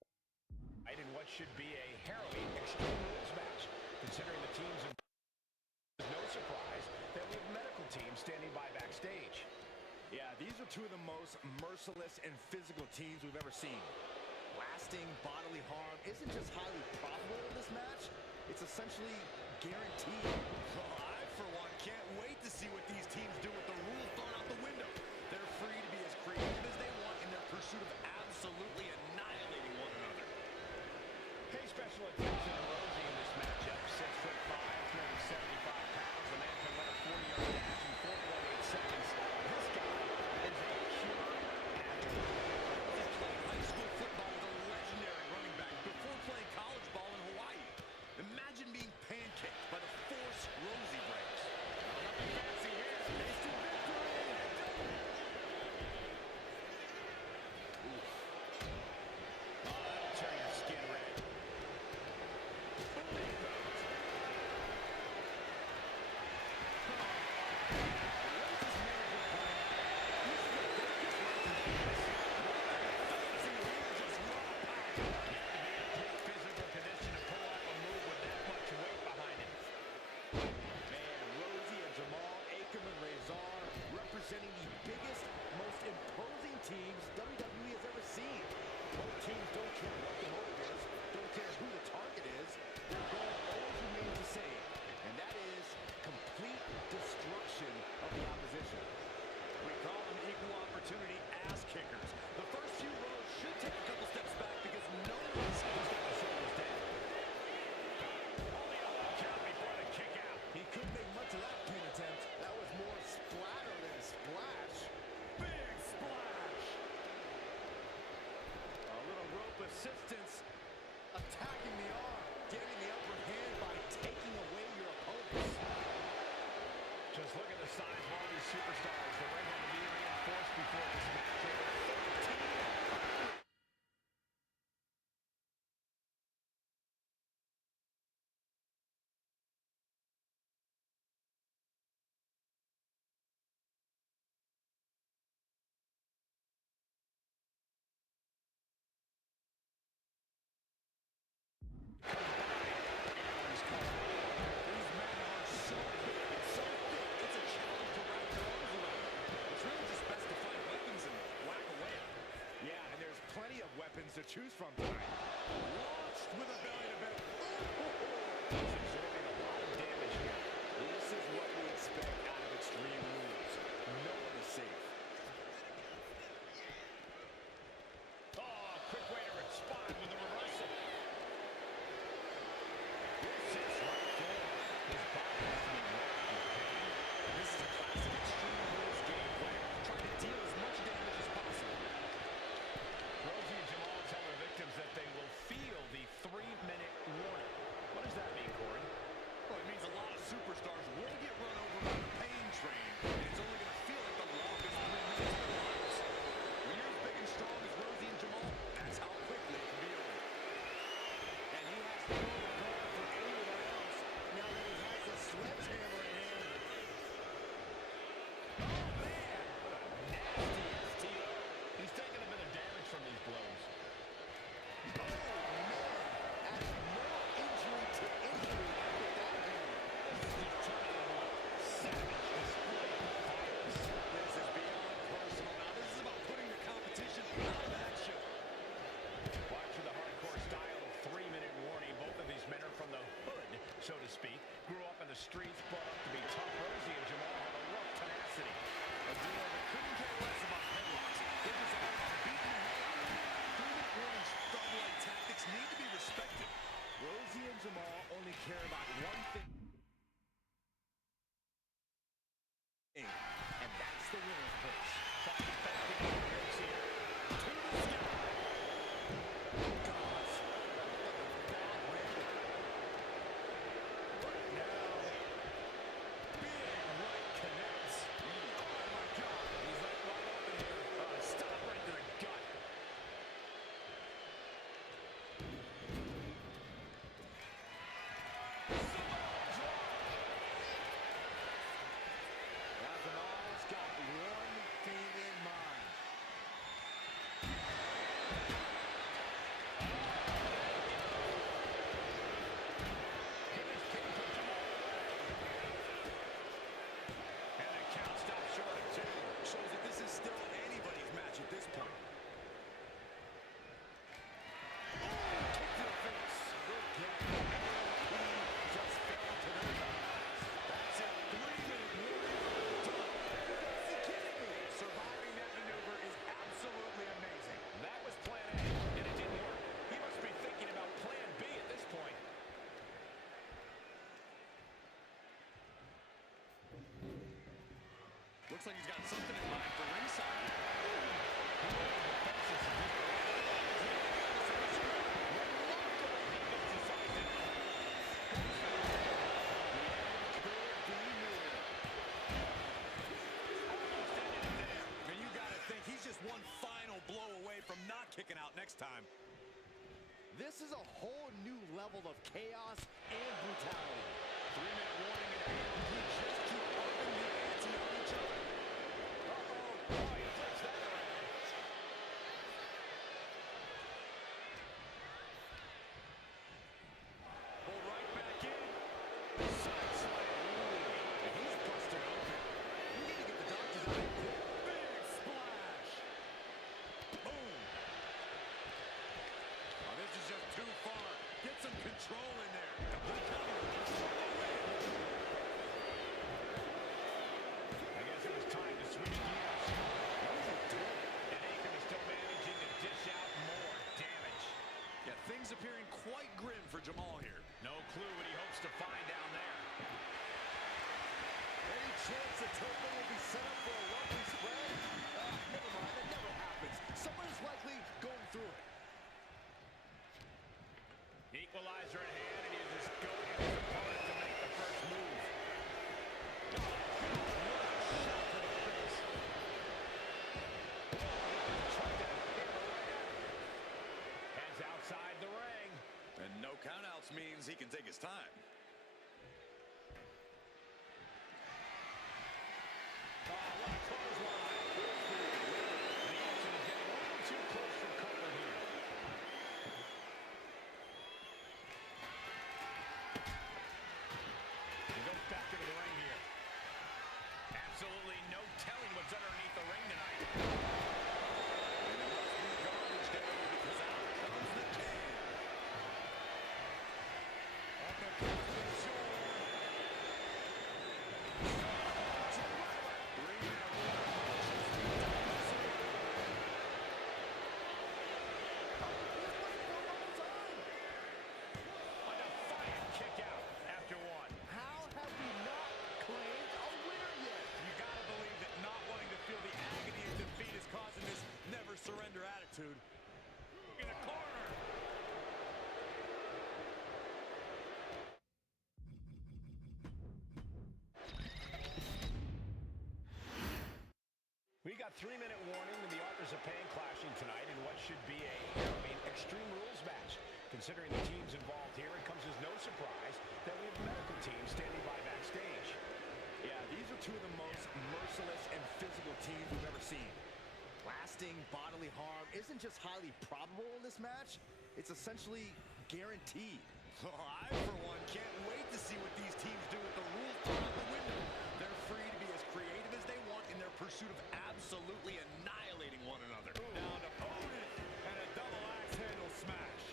in what should be a harrowing Extreme Rules match. Considering the teams in it's no surprise that we have medical teams standing by backstage. Yeah, these are two of the most merciless and physical teams we've ever seen. Lasting bodily harm isn't just highly probable in this match, it's essentially guaranteed. Well, I, for one, can't wait to see what these teams do with the rules thrown out the window. They're free to be as creative as they want in their pursuit of absolutely annihilating one another. Pay special attention to Rosie in this matchup. 6'5", 375 pounds. The man can run a 40-yard dash in 4.8 seconds. This guy is a pure athlete. He played high school football with a legendary running back before playing college ball in Hawaii. Imagine being pancaked by the force Rosie brings. Nothing fancy here. Instant victory. Oh, that'll turn your skin red. There he goes. Physical condition to pull off a move with that much weight behind him. Man, Rosie and Jamal, Akam and Razor representing the biggest, most imposing teams WWE has ever seen. Both teams don't care what the motive is, don't care who the target is. Their goal always remains the same, and that is complete destruction of the opposition. We call them equal opportunity ass kickers. The first few rows should take a couple steps back because no one's got the shoulders down. Only a low count before the kick out. He couldn't make much of that pin attempt. That was more splatter than splash. Big splash! A little rope assistance, attacking the arm, getting the upper hand by taking away your opponents. Just look at the size of all these superstars. The ring had to be reinforced before this match. Over 13. These men are so big and so thick, it's a challenge to wrap your arms around. It's really just best to find weapons and whack away at them. Yeah, and there's plenty of weapons to choose from tonight. Launched with a belly-to-belly. He's absorbing a lot of damage here. This is what we expect out of Extreme Rules. No one is safe. Oh, quick way to respond with a reversal. This is right there. His body has to be wrapped in pain. This is a classic Extreme Rules game plan, trying to deal as much damage as possible. Rosie and Jamal tell their victims that they will feel the 3-minute warning. What does that mean, Corey? Well, it means a lot of superstars will get run over by the pain train, and it's only going to feel like the longest 3 minutes of their lives. When you're as big and strong as Rosie and Jamal, that's how quickly it can be over. And he has no regard for anyone else now that he has a sledgehammer in hand. Oh, man! What a nasty streets brought up to be tough, Rosie and Jamal have a rough tenacity. A duo that couldn't care less about headlocks. They're just all about beating the hell out of them. 3-minute warnings, thug-like tactics need to be respected. Rosie and Jamal only care about one thing. And that's the winner's push. Looks like he's got something in mind for ringside. And you got to think he's just one final blow away from not kicking out next time. This is a whole new level of chaos and brutality. 3-minute warning in hand. We just keep upping the ante on each other. Pull right back in. Side slam. And he's busted open. You need to get the doctors out of here. Big splash. Boom. Oh, this is just too far. Get some control in there. The cover. I guess it was time to switch gears. And Akam is still managing to dish out more damage. Yeah, things appearing quite grim for Jamal here. No clue what he hopes to find down there. Any chance that Topo will be set up for a lovely spread? Never mind, that never happens. Someone is likely going through it. Equalizer in hand, and he's just going to his opponent to make the first move. What a shot to the face. Tried to hammer right at him. Heads outside the ring. And no countouts means he can take his time. Oh, what a clothesline. The action is getting a little too close for comfort here. He goes back into the ring here. Absolutely no telling what's underneath the ring tonight. And it must be garbage day because out comes the king. Uppercut to the shoulder. 3-minute A defiant kick out after one. How have we not claimed a winner yet? You gotta believe that not wanting to feel the agony of defeat is causing this never surrender attitude. In the corner. We got 3-minute warning, and the authors of pain clashing tonight in what should be a, Extreme Rules match. Considering the teams involved here, it comes as no surprise that we have medical teams standing by backstage. Yeah, these are two of the most merciless and physical teams we've ever seen. Lasting bodily harm isn't just highly probable in this match, it's essentially guaranteed. Oh, I, for one, can't wait to see what these teams do with the rules thrown out the window. They're free to be as creative as they want in their pursuit of absolutely annihilating one another. Down opponent and a double axe handle smash.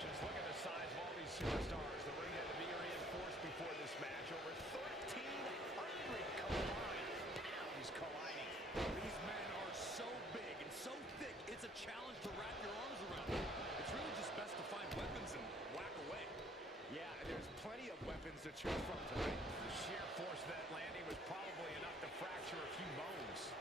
Just look at the size of all these superstars. The ring had to be reinforced before moves to choose from tonight. The sheer force of that landing was probably enough to fracture a few bones.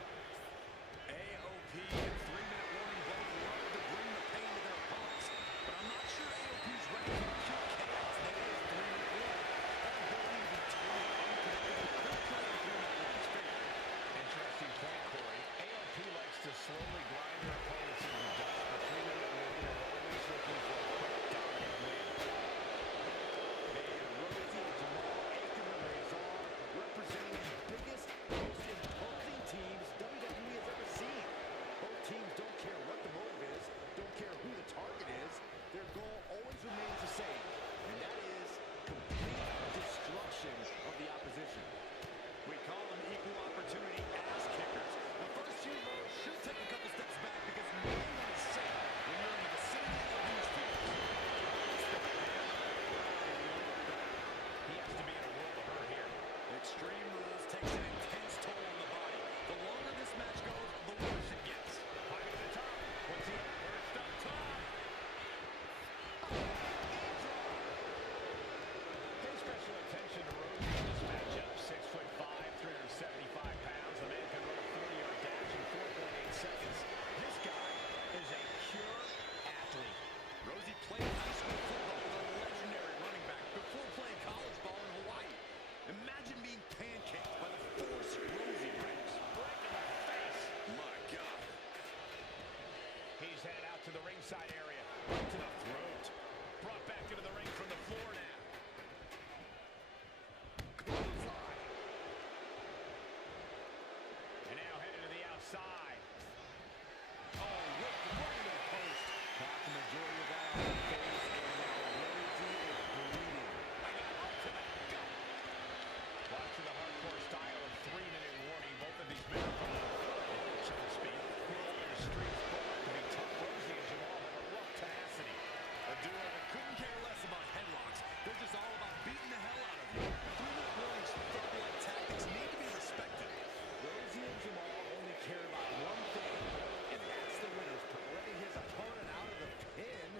AOP and 3-minute warning both love to bring the pain to their opponents, but I'm not sure AOP's ready for the pure chaos that is 3-minute warning. That ability to be totally unpredictable could play in 3-minute warning's favor. Interesting point, Corey. AOP likes to slowly grind their opponents into the dust. The 3-minute warning are always looking for a quick, dominant win. And Rosie and Jamal Aiken and Razor representing the biggest, most imposing teams WWE has ever seen. Both teams don't care what the motive is, don't care who the target is. Their goal always remains the same, and that is complete destruction of the opposition. We call them equal opportunity ass kickers. The first few rows should take a couple steps back because no one is safe when you're in the vicinity of these fields. He has to be in a world of hurt here. Extreme Rules takes an intense toll on the body. The longer this match goes, the worse it gets. High to the top. What's he at? First up top. Pay special attention to Rosie in this matchup. 6'5", 375 pounds. The man can run a 40-yard dash in 4.8 seconds. This guy is a pure athlete. Rosie played high school football with a legendary running back before playing college ball in Hawaii. Imagine being pancaked by the force Rosie brings. Right to the face. My God. He's headed out to the ringside area. Right to the throat. Brought back into the ring from the floor now. Clothesline. And now headed to the outside. Oh, look, right into the post. Caught the majority of that on the face, and now Rosie is bleeding. I got up to the gut. Watching the hardcore style of 3-minute warning. Both of these men are from the village, so to speak. Grown in the streets, born to be tough. Rosie and Jamal have a rough tenacity. A duo that couldn't care less about headlocks. They're just all about beating the hell out of you. 3-minute warning's thug-like tactics need to be respected. Rosie and Jamal only care about one thing, and that's the winner's part. Letting his opponent out of the pin.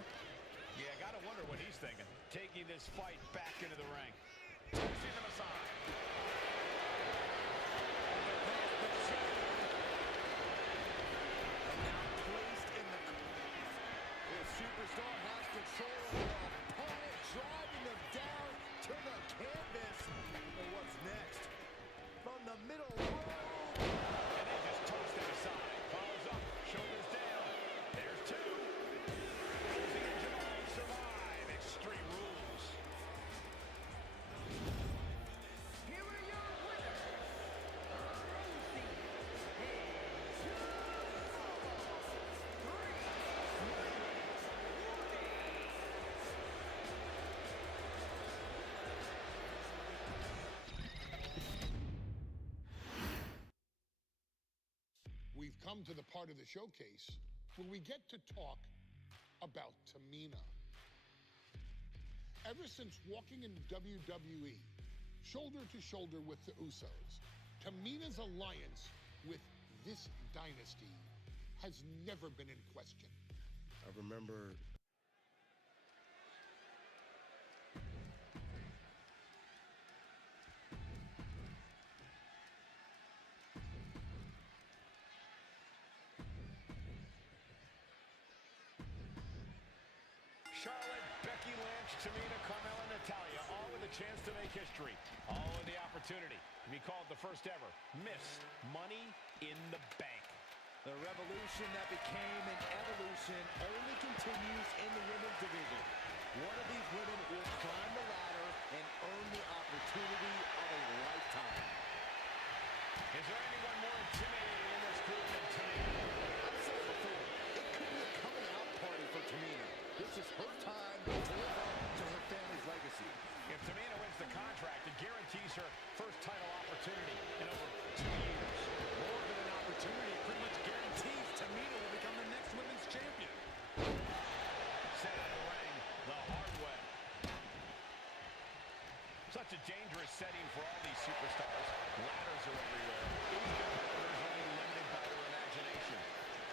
Yeah, gotta wonder what he's thinking. Taking this fight back into the ring. Tossing them aside. And now placed in the... The superstar has control of their opponent, driving them down to the canvas. And what's next? From the middle row. And they just toast him aside. Follows up, shoulders down. There's two. Rosie and Jamal survive. Extreme Rules. Here are your winners, Rosie and We've come to the part of the showcase where we get to talk about Tamina. Ever since walking in WWE, shoulder to shoulder with the Usos, Tamina's alliance with this dynasty has never been in question. I remember Charlotte, Becky Lynch, Tamina, Carmella, Natalya, all with a chance to make history. All with the opportunity to be called the first ever Miss Money in the Bank. The revolution that became an evolution only continues in the women's division. One of these women will climb the ladder and earn the opportunity of a lifetime. Is there anyone more intimidating in this group than Tamina? I've said it before, it could be a coming out party for Tamina. This is her time to live up to her family's legacy. If Tamina wins the contract, it guarantees her first title opportunity in over 2 years. More than an opportunity, it pretty much guarantees Tamina will become the next women's champion. Set in the ring the hard way. Such a dangerous setting for all these superstars. Ladders are everywhere. Each competitor is only limited by their imagination.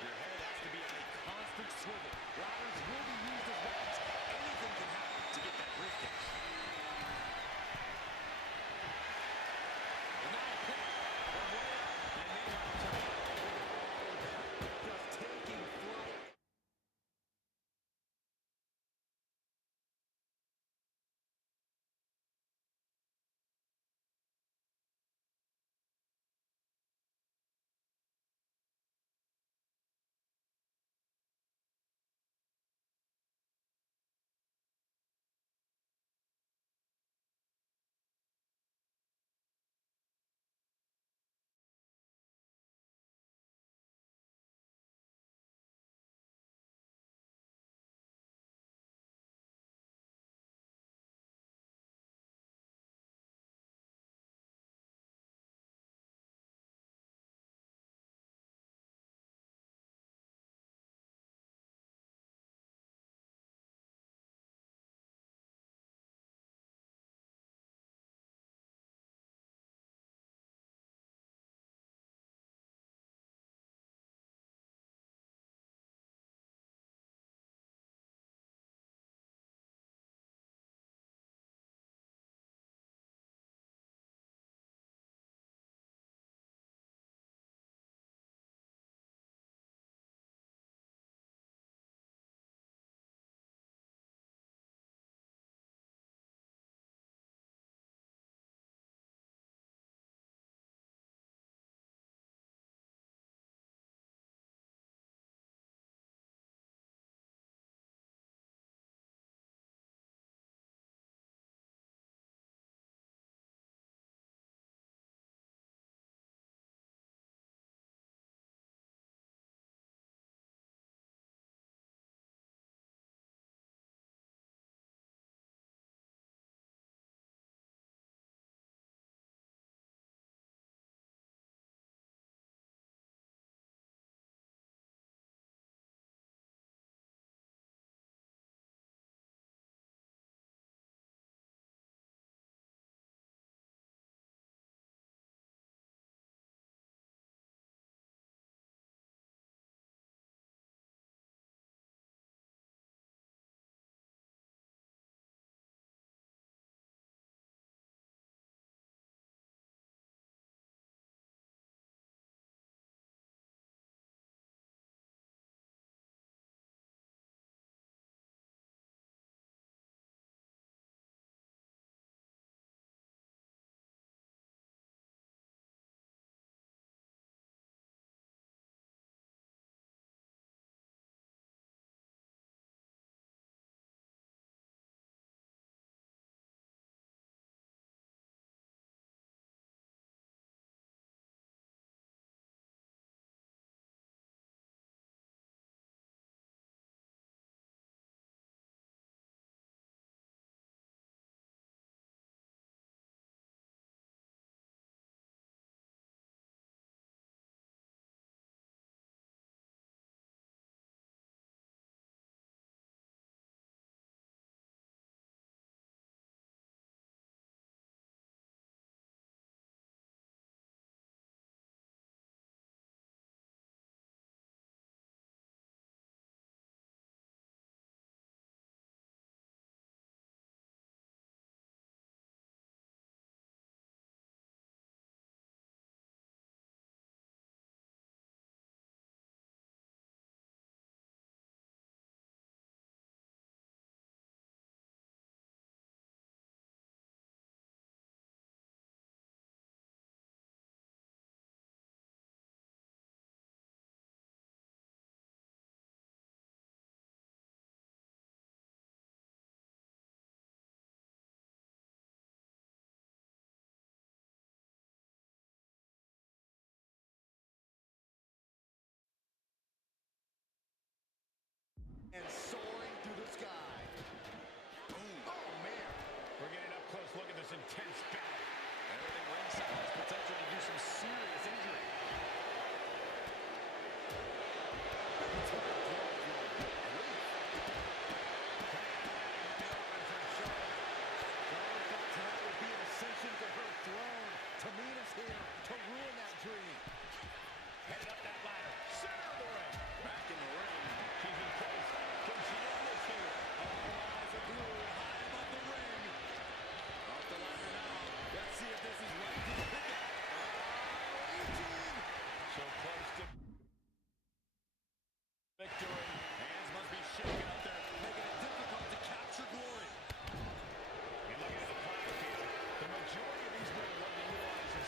Your head has to be on a constant swivel. Ladders will be used as weapons. Anything can happen to get that briefcase.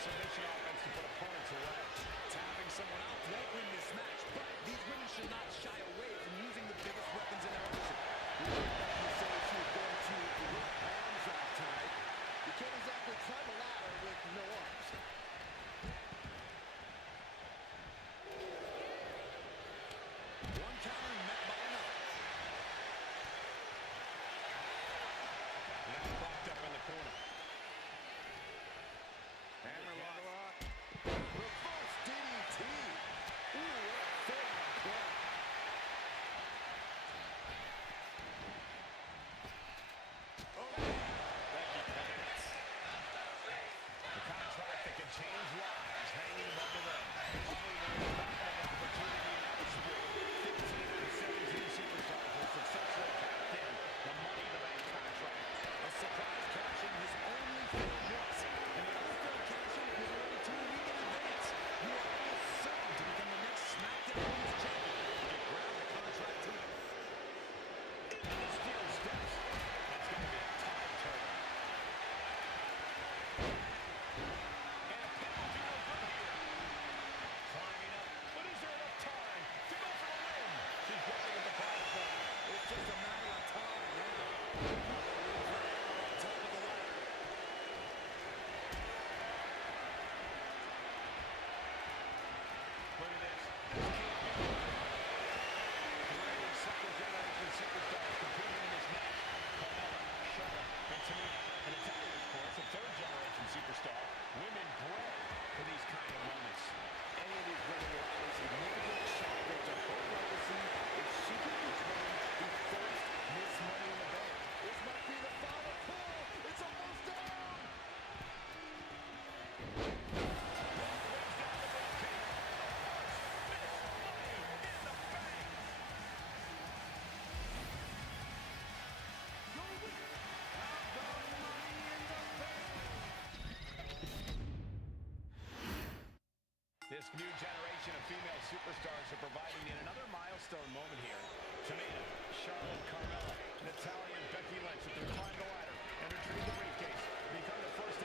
submission offense to put opponents away. Tapping someone out won't win this match, but these women should not shy away from using the biggest weapons in their arsenal. You say she was going to rip arms off tonight. You can't exactly climb a ladder with no arms. One counter met by another. Now locked up in the corner. Hammerlock. Reverse DDT. Ooh, what a forearm club. Oh, Becky connects. The contract that can change lives hanging above the ring. Only one battling opportunity in our sport. 15 of the 17 superstars will successfully capped in the Money in the Bank contract. A surprise cashing has only failed once, and the unfair cashing was already 2 weeks in advance. You are almost certain to become the next SmackDown Women's Champion if you grab the contract tonight. Into the steel steps. That's going to be a tide turn. And a penalty no good here. Climbing up, but is there enough time to go for the win? She's grabbing at the platform. It's just a matter of time now. Another win for Hammer on top of the ladder. Look at this. This can't be good. Three second-generation superstars competing in this match. Carmella, Charlotte, and Tamina. And Italian, of course, a third-generation superstar. Women bred for these kind of moments. Any of these women will add a significant chapter to her legacy if she can become the first Miss Money in the Bank. This might be the final pull. It's almost down. This new generation of female superstars are providing yet another milestone moment here. Tamina, Charlotte, Carmella, Natalya, and Becky Lynch at their climb the ladder and retrieve the briefcase. Become the first